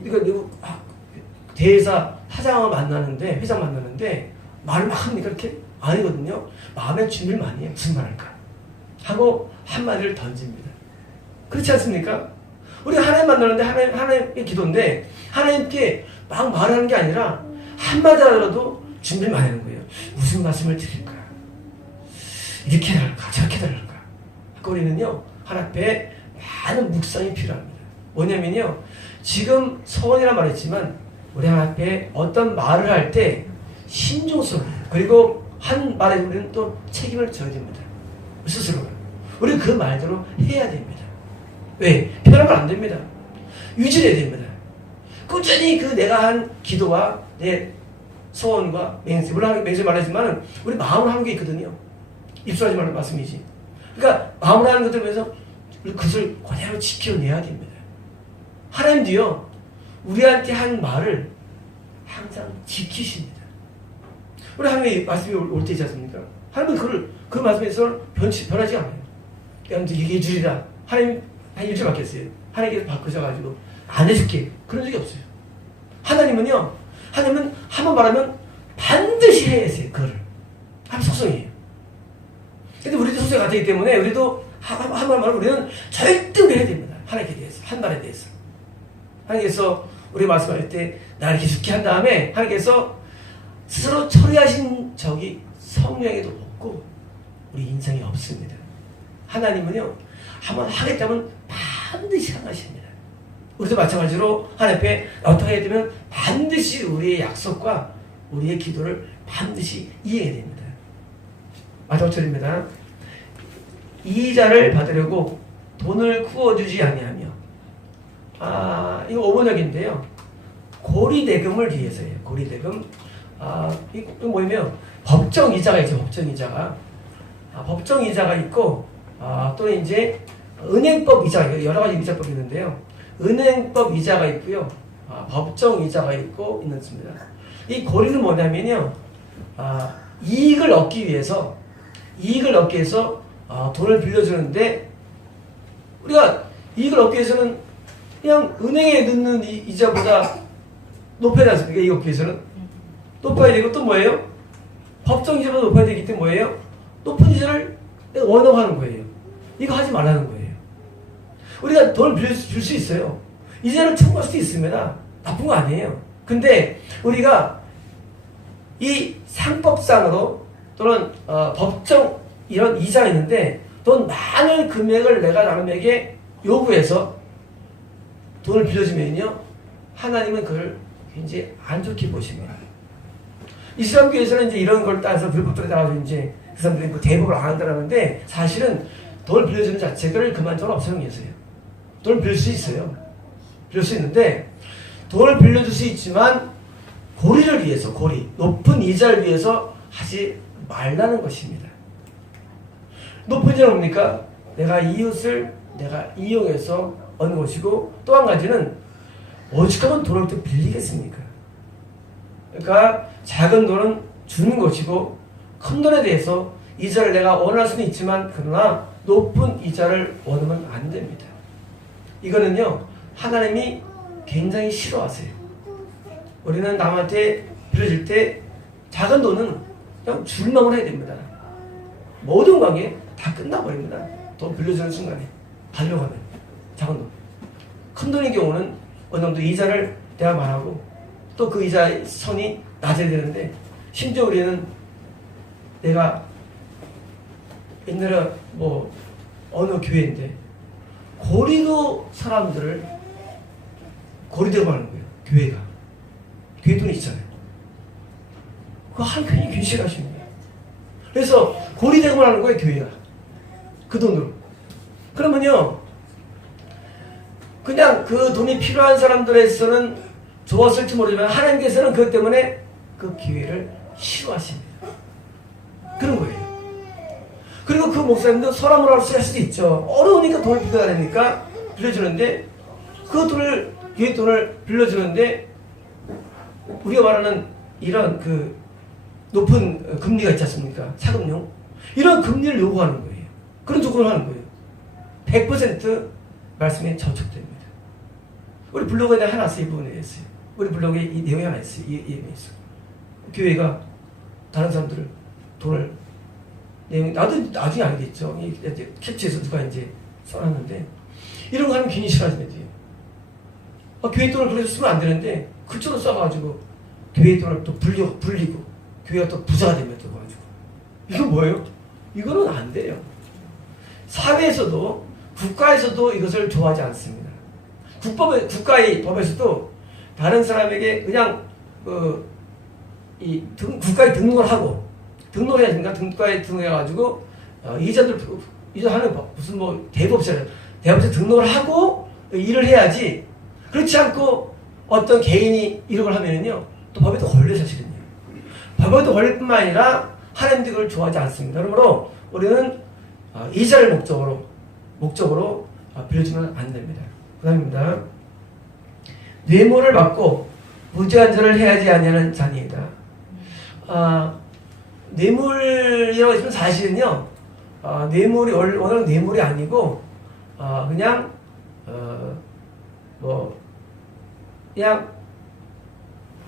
대회사 회장 만나는데 말을 막 합니까? 그렇게 아니거든요. 마음의 준비를 많이 해요. 무슨 말 할까? 하고 한마디를 던집니다. 그렇지 않습니까? 우리 하나님 만나는데 하나님의 기도인데 하나님께 막 말하는 게 아니라 한마디 하더라도 준비를 많이 하는 거예요. 무슨 말씀을 드릴까? 이렇게 해달랄까? 저렇게 해달랄까? 우리는요, 하나님 앞에 많은 묵상이 필요합니다. 뭐냐면요, 지금 서원이라 말했지만 우리 하나님 앞에 어떤 말을 할 때 신중스러워요. 그리고 한 말에 우리는 또 책임을 져야 됩니다. 스스로. 우리는 그 말대로 해야 됩니다. 왜? 편하면 안 됩니다. 유지해야 됩니다. 꾸준히 내가 한 기도와 내 소원과 맹세, 물론 맹세 말하지만 우리 마음으로 하는 게 있거든요. 입술하지 말라는 말씀이지. 그러니까 마음으로 하는 것들 위해서 우리 그것을 그대로 지켜내야 됩니다. 하나님도요, 우리한테 한 말을 항상 지키십니다. 우리 하나님의 말씀이 올 때 있지 않습니까? 하나님은 그 말씀에서 변하지 않아요. 그러니까 얘기해 주리라. 하나님 한 일주일 받겠어요. 하나님께서 바꾸셔가지고 안 해줄게. 그런 적이 없어요. 하나님은 한 번 말하면 반드시 해야 했어요. 그거를. 하나님 속성이에요. 근데 우리도 속성이 같기 때문에 우리도 한 번 말하면 우리는 절대 해야 됩니다. 하나님께 대해서. 한 말에 대해서. 하나님께서 우리 말씀할 때 나 이렇게 죽게 한 다음에 하나님께서 스스로 처리하신 적이 성령에도 없고 우리 인생에 없습니다. 하나님은요, 한번 하겠다면 반드시 행하십니다. 우리도 마찬가지로 하나님 앞에 어떻게 해야 되면 반드시 우리의 약속과 우리의 기도를 반드시 이행해야 됩니다. 마지막 절입니다. 이자를 받으려고 돈을 구워주지 아니하며, 이거 오번역인데요. 고리대금을 위해서예요. 고리대금. 이거 뭐냐면 법정 이자가 있죠. 법정 이자가. 법정 이자가 있고, 또는 이제 은행법 이자, 여러 가지 이자법이 있는데요. 은행법 이자가 있고요. 법정 이자가 있고 있습니다. 이 고리는 뭐냐면요. 이익을 얻기 위해서 돈을 빌려주는데, 우리가 이익을 얻기 위해서는 그냥 은행에 넣는 이자보다 높여야 되지 않습니까? 이익 얻기 위해서는. 높아야 되고 또 뭐예요? 법정 이자보다 높아야 되기 때문에 뭐예요? 높은 이자를 원하는 거예요. 이거 하지 말라는 거예요. 우리가 돈을 빌려줄 수 있어요. 이자를 청구할 수도 있습니다. 나쁜 거 아니에요. 근데 우리가 이 상법상으로 또는 법정 이런 이자가 있는데 돈 많은 금액을 내가 남에게 요구해서 돈을 빌려주면요, 하나님은 그걸 굉장히 안 좋게 보십니다. 이슬람교에서는 이제 이런 걸 따라서 불법들에 나가지고 이제 그 사람들이 뭐 대법을 안 한다는데, 사실은 돈을 빌려주는 자체를 그만둬라 없애는 게있어요. 돈을 빌릴 수 있어요. 빌릴 수 있는데, 돈을 빌려줄 수 있지만 고리를 위해서, 높은 이자를 위해서 하지 말라는 것입니다. 높은 이자는 뭡니까? 내가 이웃을 내가 이용해서 얻는 것이고, 또 한 가지는 오죽하면 돈을 또 빌리겠습니까? 그러니까 작은 돈은 주는 것이고, 큰 돈에 대해서 이자를 내가 원할 수는 있지만 그러나 높은 이자를 원하면 안 됩니다. 이거는요, 하나님이 굉장히 싫어하세요. 우리는 남한테 빌려줄 때 작은 돈은 그냥 줄망을 해야 됩니다. 모든 관계 다 끝나버립니다. 돈 빌려주는 순간에 가려고 하면 작은 돈. 큰 돈의 경우는 어느 정도 이자를 내가 말하고 또 그 이자 선이 낮아야 되는데, 심지어 우리는 내가 옛날에 뭐 어느 교회인데 고리도 사람들을 고리대고 하는 거예요. 교회가. 교회 돈이 있잖아요. 그거 한편이 괜시하십니다. 그래서 고리대고 하는 거예요, 교회가. 그 돈으로. 그러면요, 그냥 그 돈이 필요한 사람들에서는 좋았을지 모르지만 하나님께서는 그것 때문에 그 기회를 싫어하십니다. 그런 거예요. 그리고 그 목사님도 서람으로 할 수도 있죠. 어려우니까 돈을 빌려야 되니까 빌려주는데, 그 돈을, 교회 돈을 빌려주는데, 우리가 말하는 이런 그 높은 금리가 있지 않습니까? 사금융. 이런 금리를 요구하는 거예요. 그런 조건을 하는 거예요. 100% 말씀에 저촉됩니다. 우리 블로그에 하나 써요. 이 부분에 있어요. 우리 블로그에 이 내용이 하나 있어요. 이 내용이 있어요. 교회가 다른 사람들을 돈을, 내용이, 나도 나중에 알겠죠. 캡처해서 누가 이제 써놨는데, 이런 거 하면 괜히 싫어하시면 돼요. 교회 돈을 그래서 쓰면 안 되는데, 그쪽으로 써가지고, 교회 돈을 또 불리고, 교회가 또 부자가 되면 또 가지고. 이건 뭐예요? 이거는 안 돼요. 사회에서도, 국가에서도 이것을 좋아하지 않습니다. 국가의 법에서도 다른 사람에게 그냥, 국가에 등록을 하고, 등록해야 됩니까? 국가에 등록해가지고, 이자하는 무슨 뭐, 대법세 등록을 하고 일을 해야지, 그렇지 않고 어떤 개인이 이런 걸 하면은요, 또 법에도 걸려요, 사실은요. 법에도 걸릴 뿐만 아니라 하나님도 그걸 좋아하지 않습니다. 그러므로 우리는 이자를 목적으로 빌려주면 안 됩니다. 그 다음입니다. 뇌물을 받고 무제한전을 해야지 아니하는 자니이다. 뇌물이라고 했으면 사실은요, 뇌물이, 오늘은 뇌물이 아니고, 그냥,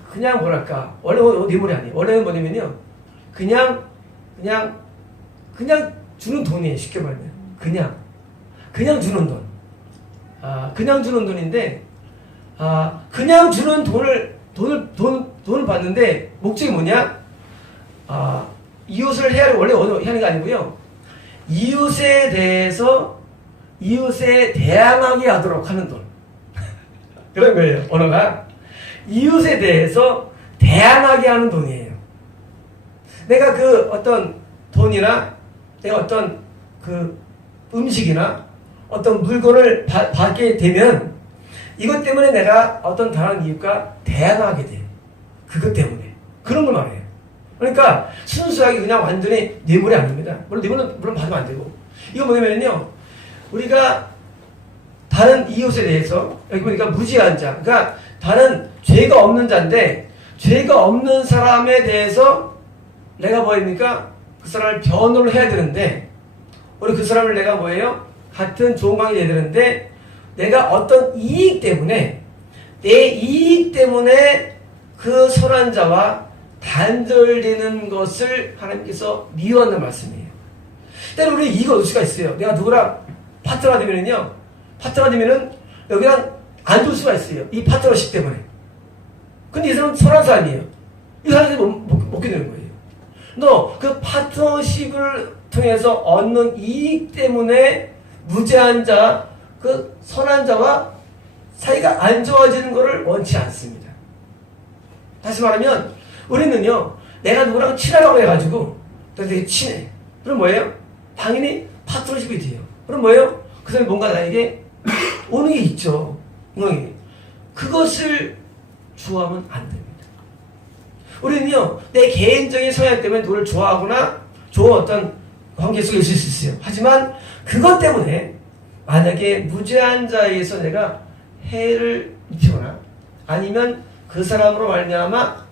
그냥 뭐랄까, 원래 뇌물이 아니에요. 원래는 뭐냐면요, 그냥 주는 돈이에요, 쉽게 말하면. 그냥 주는 돈. 그냥 주는 돈인데, 그냥 주는 돈을 받는데, 목적이 뭐냐? 이웃을 해야, 원래 하는 게 아니고요. 이웃에 대해서, 이웃에 대항하게 하도록 하는 돈. 그런 거예요, 언어가. 이웃에 대해서 대항하게 하는 돈이에요. 내가 그 어떤 돈이나, 내가 어떤 그 음식이나 어떤 물건을 받게 되면, 이것 때문에 내가 어떤 다른 이웃과 대항하게 돼요. 그것 때문에. 그런 걸 말해요. 그러니까 순수하게 그냥 완전히 뇌물이 아닙니다. 물론 받으면 안 되고. 이거 뭐냐면요, 우리가 다른 이웃에 대해서, 여기 보니까 무지한 자, 그러니까 다른 죄가 없는 자인데, 죄가 없는 사람에 대해서 내가 뭐입니까? 그 사람을 변호를 해야 되는데, 우리 그 사람을 내가 뭐예요? 같은 좋은 관계 해야 되는데, 내가 어떤 이익 때문에, 내 이익 때문에 그 선한 자와 단절되는 것을 하나님께서 미워한다는 말씀이에요. 때로 우리 이익을 얻을 수가 있어요. 내가 누구랑 파트너가 되면은 여기랑 안 줄 수가 있어요. 이 파트너십 때문에. 근데 이 사람은 선한 사람이에요. 이 사람이 못 견디는 거예요. 너 그 파트너십을 통해서 얻는 이익 때문에 무죄한 자, 그 선한 자와 사이가 안 좋아지는 것을 원치 않습니다. 다시 말하면 우리는요, 내가 누구랑 친하라고 해가지고 너 되게 친해. 그럼 뭐예요? 당연히 파트너십이 돼요. 그럼 뭐예요? 그 사람이 뭔가 나에게 오는 게 있죠. 그것을 좋아하면 안 됩니다. 우리는요, 내 개인적인 성향 때문에 누구를 좋아하거나 좋은 어떤 관계 속에 있을 수 있어요. 하지만 그것 때문에 만약에 무죄한 자에 의해서 내가 해를 입히거나 아니면 그 사람으로 말미암아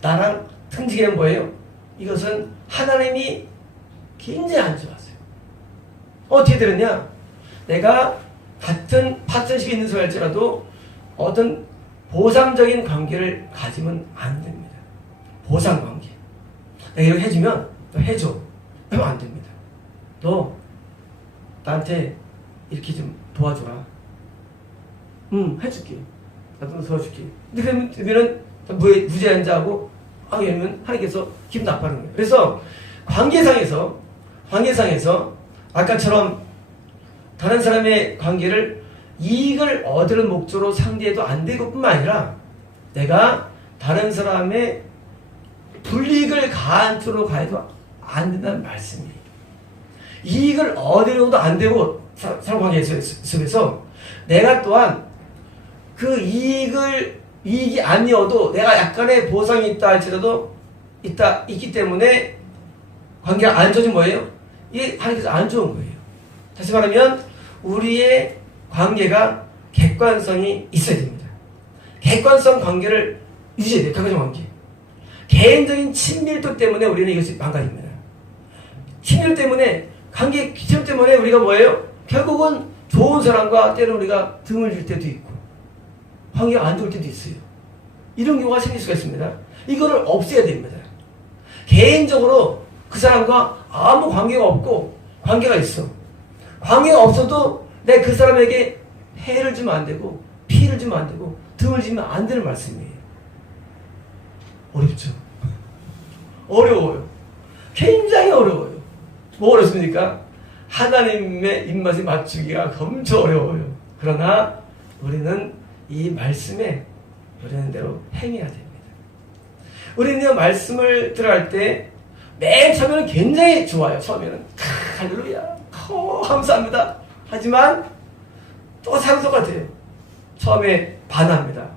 나랑 등지게 된 뭐예요? 이것은 하나님이 굉장히 안 좋아하세요. 어떻게 되느냐? 내가 같은 파트너십이 있는 소리 할지라도 어떤 보상적인 관계를 가지면 안 됩니다. 보상 관계. 내가 이렇게 해주면 너 해줘. 하면 안 됩니다. 너 나한테 이렇게 좀 도와줘라. 해줄게. 나도 도와줄게. 근데 그러면은 무죄한 자하고 하면 하나님께서 기분 나빠하는 거예요. 그래서 관계상에서 아까처럼 다른 사람의 관계를 이익을 얻을 목적으로 상대해도 안 되고 뿐만 아니라 내가 다른 사람의 불이익을 가한 쪽으로 가해도 안 된다는 말씀이에요. 이익을 얻으려고도 안 되고 사람 관계 속에서 내가 또한 그 이익이 아니어도 내가 약간의 보상이 있다 할지라도 있기 때문에 관계가 안 좋아진 뭐예요? 이게 하나님께서 안 좋은 거예요. 다시 말하면 우리의 관계가 객관성이 있어야 됩니다. 객관성 관계를 유지해야 돼요. 객관성 관계. 개인적인 친밀도 때문에 우리는 이것이 망가집니다. 친밀 때문에 관계 기점 때문에 우리가 뭐예요? 결국은 좋은 사람과 때로는 우리가 등을 줄 때도 있고 관계가 안 좋을 때도 있어요. 이런 경우가 생길 수가 있습니다. 이거를 없애야 됩니다. 개인적으로 그 사람과 아무 관계가 없고 관계가 있어. 관계가 없어도 내 그 사람에게 해를 주면 안 되고 피해를 주면 안 되고 등을 주면 안 되는 말씀이에요. 어렵죠? 어려워요. 굉장히 어려워요. 뭐 어렵습니까? 하나님의 입맛에 맞추기가 엄청 어려워요. 그러나 우리는 이 말씀에 우리는 대로 행해야 됩니다. 우리는 말씀을 들어갈 때 맨 처음에는 굉장히 좋아요. 처음에는 할렐루야 감사합니다. 하지만 또 사람 똑같아요. 처음에 반합니다.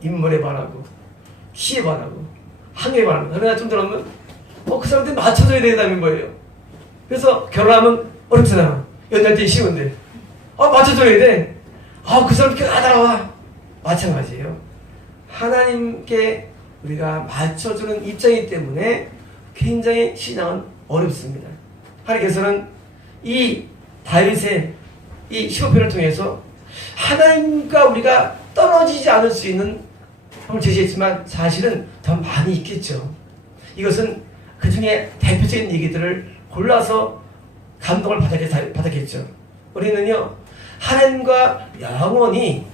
인물에 반하고 시에 반하고 항에 반합니다. 그러나 좀 들어오면 그 사람한테 맞춰줘야 된다는 거예요. 그래서 결혼하면 어렵잖아. 연애할 때 쉬운데 맞춰줘야 돼. 그 사람 이렇게 알아와. 마찬가지예요. 하나님께 우리가 맞춰주는 입장이기 때문에 굉장히 신앙은 어렵습니다. 하나님께서는 이 다윗의 이 15편을 통해서 하나님과 우리가 떨어지지 않을 수 있는 형을 제시했지만 사실은 더 많이 있겠죠. 이것은 그 중에 대표적인 얘기들을 골라서 감동을 받았겠죠. 우리는요, 하나님과 영원히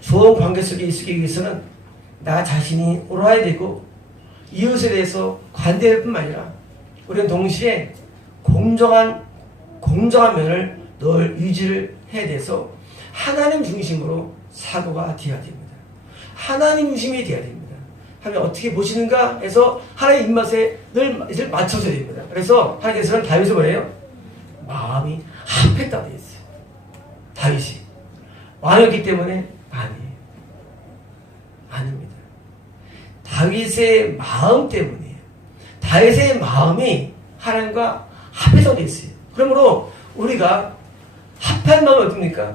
좋은 관계 속에 있기 위해서는 나 자신이 옳아야 되고 이웃에 대해서 관대할 뿐만 아니라 우리는 동시에 공정한 면을 늘 유지를 해야 돼서 하나님 중심으로 사고가 되어야 됩니다. 하나님 중심이 되어야 됩니다. 하나님 어떻게 보시는가 해서 하나님의 입맛에 늘 맞춰줘야 됩니다. 그래서 하나님께서는 다윗을 뭐래요? 마음이 합했다 되어 있어요. 다윗이 왕이었기 때문에 아닙니다. 다윗의 마음 때문이에요. 다윗의 마음이 하나님과 합해서 되어 있어요. 그러므로 우리가 합한 마음이 어떻습니까?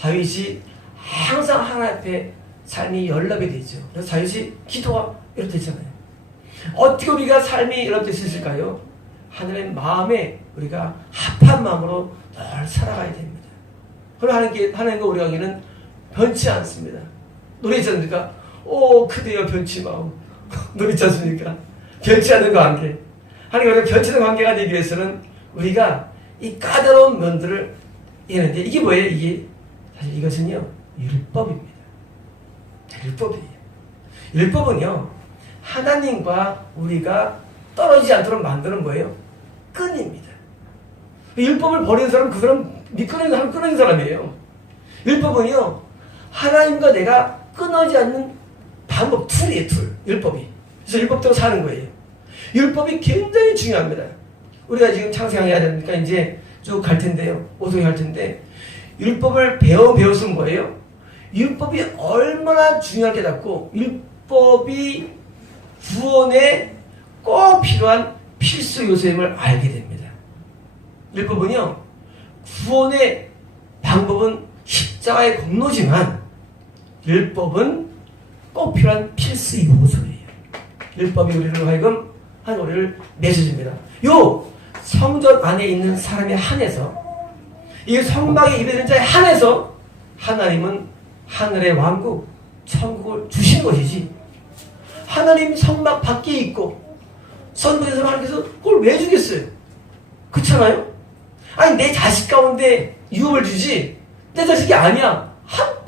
다윗이 항상 하나님 앞에 삶이 연락이 되죠. 그래서 다윗이 기도가 연락되잖아요. 어떻게 우리가 삶이 연락될 수 있을까요? 하나님의 마음에 우리가 합한 마음으로 늘 살아가야 됩니다. 그럼 하나님과 우리 관계는 변치 않습니다. 노래 있지 않습니까? 그대여 변치 마오. 노래 있지 않습니까? 변치 않는 관계. 하나님과 변치 않는 관계가 되기 위해서는 우리가 이 까다로운 면들을 이해하는데 이게 뭐예요? 사실 이것은요, 율법입니다. 율법이에요. 율법은요, 하나님과 우리가 떨어지지 않도록 만드는 거예요. 끈입니다. 율법을 버리는 사람은 그 사람 미끄러진 사람 끊어진 사람이에요. 율법은요 하나님과 내가 끊어지 않는 방법 툴이에요. 툴 율법이. 그래서 율법대로 사는 거예요. 율법이 굉장히 중요합니다. 우리가 지금 창세해야 되니까 이제 쭉 갈 텐데요. 오송이 갈 텐데 율법을 배웠으면 뭐예요? 율법이 얼마나 중요하게 닫고 율법이 구원에 꼭 필요한 필수 요소임을 알게 됩니다. 율법은요 구원의 방법은 십자가의 공로지만 율법은 꼭 필요한 필수 요소예요. 율법이 우리를 하여금 한 우리를 맺어줍니다. 요 성전 안에 있는 사람에 한해서 이 성막에 입에는 자에 한해서 하나님은 하늘의 왕국 천국을 주신 것이지 하나님 성막 밖에 있고 선거에서 하나님께서 그걸 왜 주겠어요? 그렇잖아요? 아니 내 자식 가운데 유업을 주지 내 자식이 아니야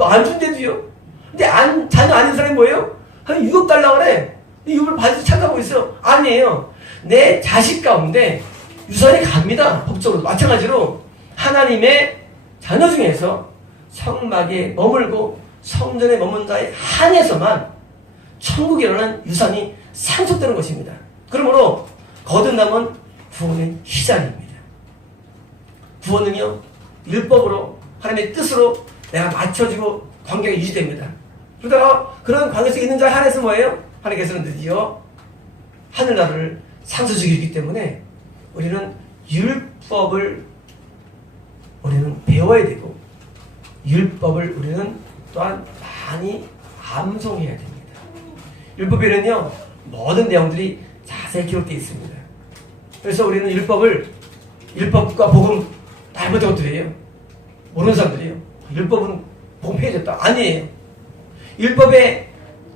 안 준대도요. 근데 자녀 아닌 사람이 뭐예요? 한 유업 달라고 그래. 유업을 받아서 착각하고 있어요. 아니에요. 내 자식 가운데 유산이 갑니다. 법적으로 마찬가지로 하나님의 자녀 중에서 성막에 머물고 성전에 머문 자에 한해서만 천국이라는 유산이 상속되는 것입니다. 그러므로 거듭남은 구원의 시작입니다. 구원은요 율법으로 하나님의 뜻으로 내가 맞춰지고 관계가 유지됩니다. 그러다가 그런 관계 속에 있는 자에 한해서 뭐예요? 하나님께서는 드디어 하늘나라를 상속주기이기 때문에 우리는 율법을 우리는 배워야 되고 율법을 우리는 또한 많이 암송해야 됩니다. 율법에는요 모든 내용들이 자세히 기록되어 있습니다. 그래서 우리는 율법과 복음 다 못한 것들이에요. 모르는 사람들이에요. 율법은 복음해졌다. 아니에요. 율법의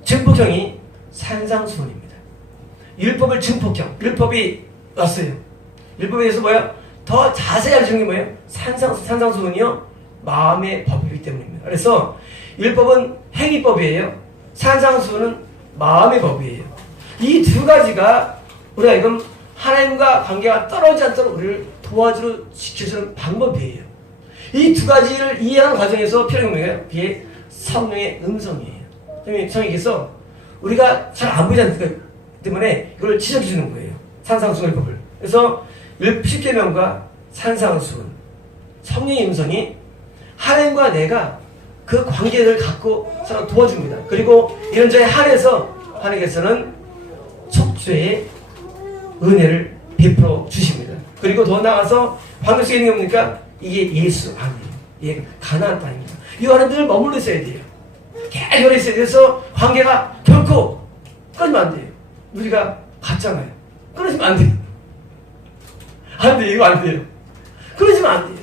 증폭형이 산상수훈입니다. 율법을 증폭형, 율법이 왔어요. 율법에 대해서 뭐야? 더 자세히 알려주는 게 뭐예요? 산상수훈이요 마음의 법이기 때문입니다. 그래서 율법은 행위법이에요. 산상수훈은 마음의 법이에요. 이 두 가지가 우리가 지금 하나님과 관계가 떨어지지 않도록 우리를 도와주러 지켜주는 방법이에요. 이 두 가지를 이해하는 과정에서 필요한 뭐예요? 그게 성령의 음성이에요. 성령께서 우리가 잘 안 보이지 않기 때문에 이걸 지적해 주는 거예요. 산상수훈의 법을. 그래서 십계명과 산상수훈, 성령의 음성이 하나님과 내가 그 관계를 갖고 서로 도와줍니다. 그리고 이런 자에 한해서 하나님께서는 촉죄의 은혜를 베풀어 주십니다. 그리고 더 나아가서 관계 속에 있는 게 뭡니까? 이게 예수 아니에요. 이게 가나안 땅입니다. 이 안에 늘 머물러 있어야 돼요. 계속 열어 있어야 돼서 관계가 결코 끊으면 안 돼요. 우리가 갔잖아요. 끊으시면 안 돼요. 안 돼요. 이거 안 돼요. 끊으시면 안 돼요.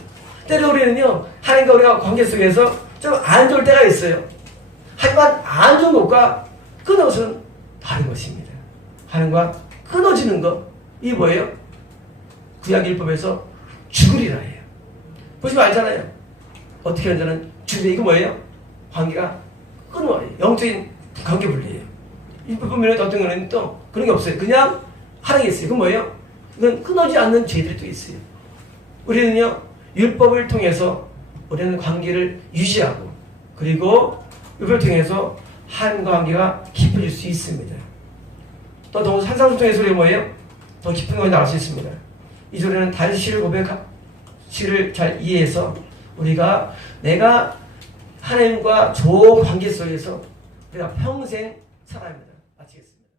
때로 우리는요 하나님과 우리가 관계 속에서 좀 안 좋을 때가 있어요. 하지만 안 좋은 것과 끊어서는 다른 것입니다. 하나님과 끊어지는 것, 이게 뭐예요? 구약일법에서 죽으리라 해요. 보시면 알잖아요. 어떻게 하는 자는 죽으리라. 이거 뭐예요? 관계가 끊어버려요. 영적인 관계 분리예요. 율법 보면 어떤 거는 또 그런 게 없어요. 그냥 하는 게 있어요. 그건 뭐예요? 이건 끊어지지 않는 죄들이 또 있어요. 우리는요 율법을 통해서 우리는 관계를 유지하고 그리고 율법을 통해서 하나님과 관계가 깊어질 수 있습니다. 또 더욱 산상수훈의 소리가 뭐예요? 더 깊은 것이 나올 수 있습니다. 이 소리는 다윗시를 시를 잘 이해해서 우리가 내가 하나님과 좋은 관계 속에서 우리가 평생 살아야 합니다. 마치겠습니다.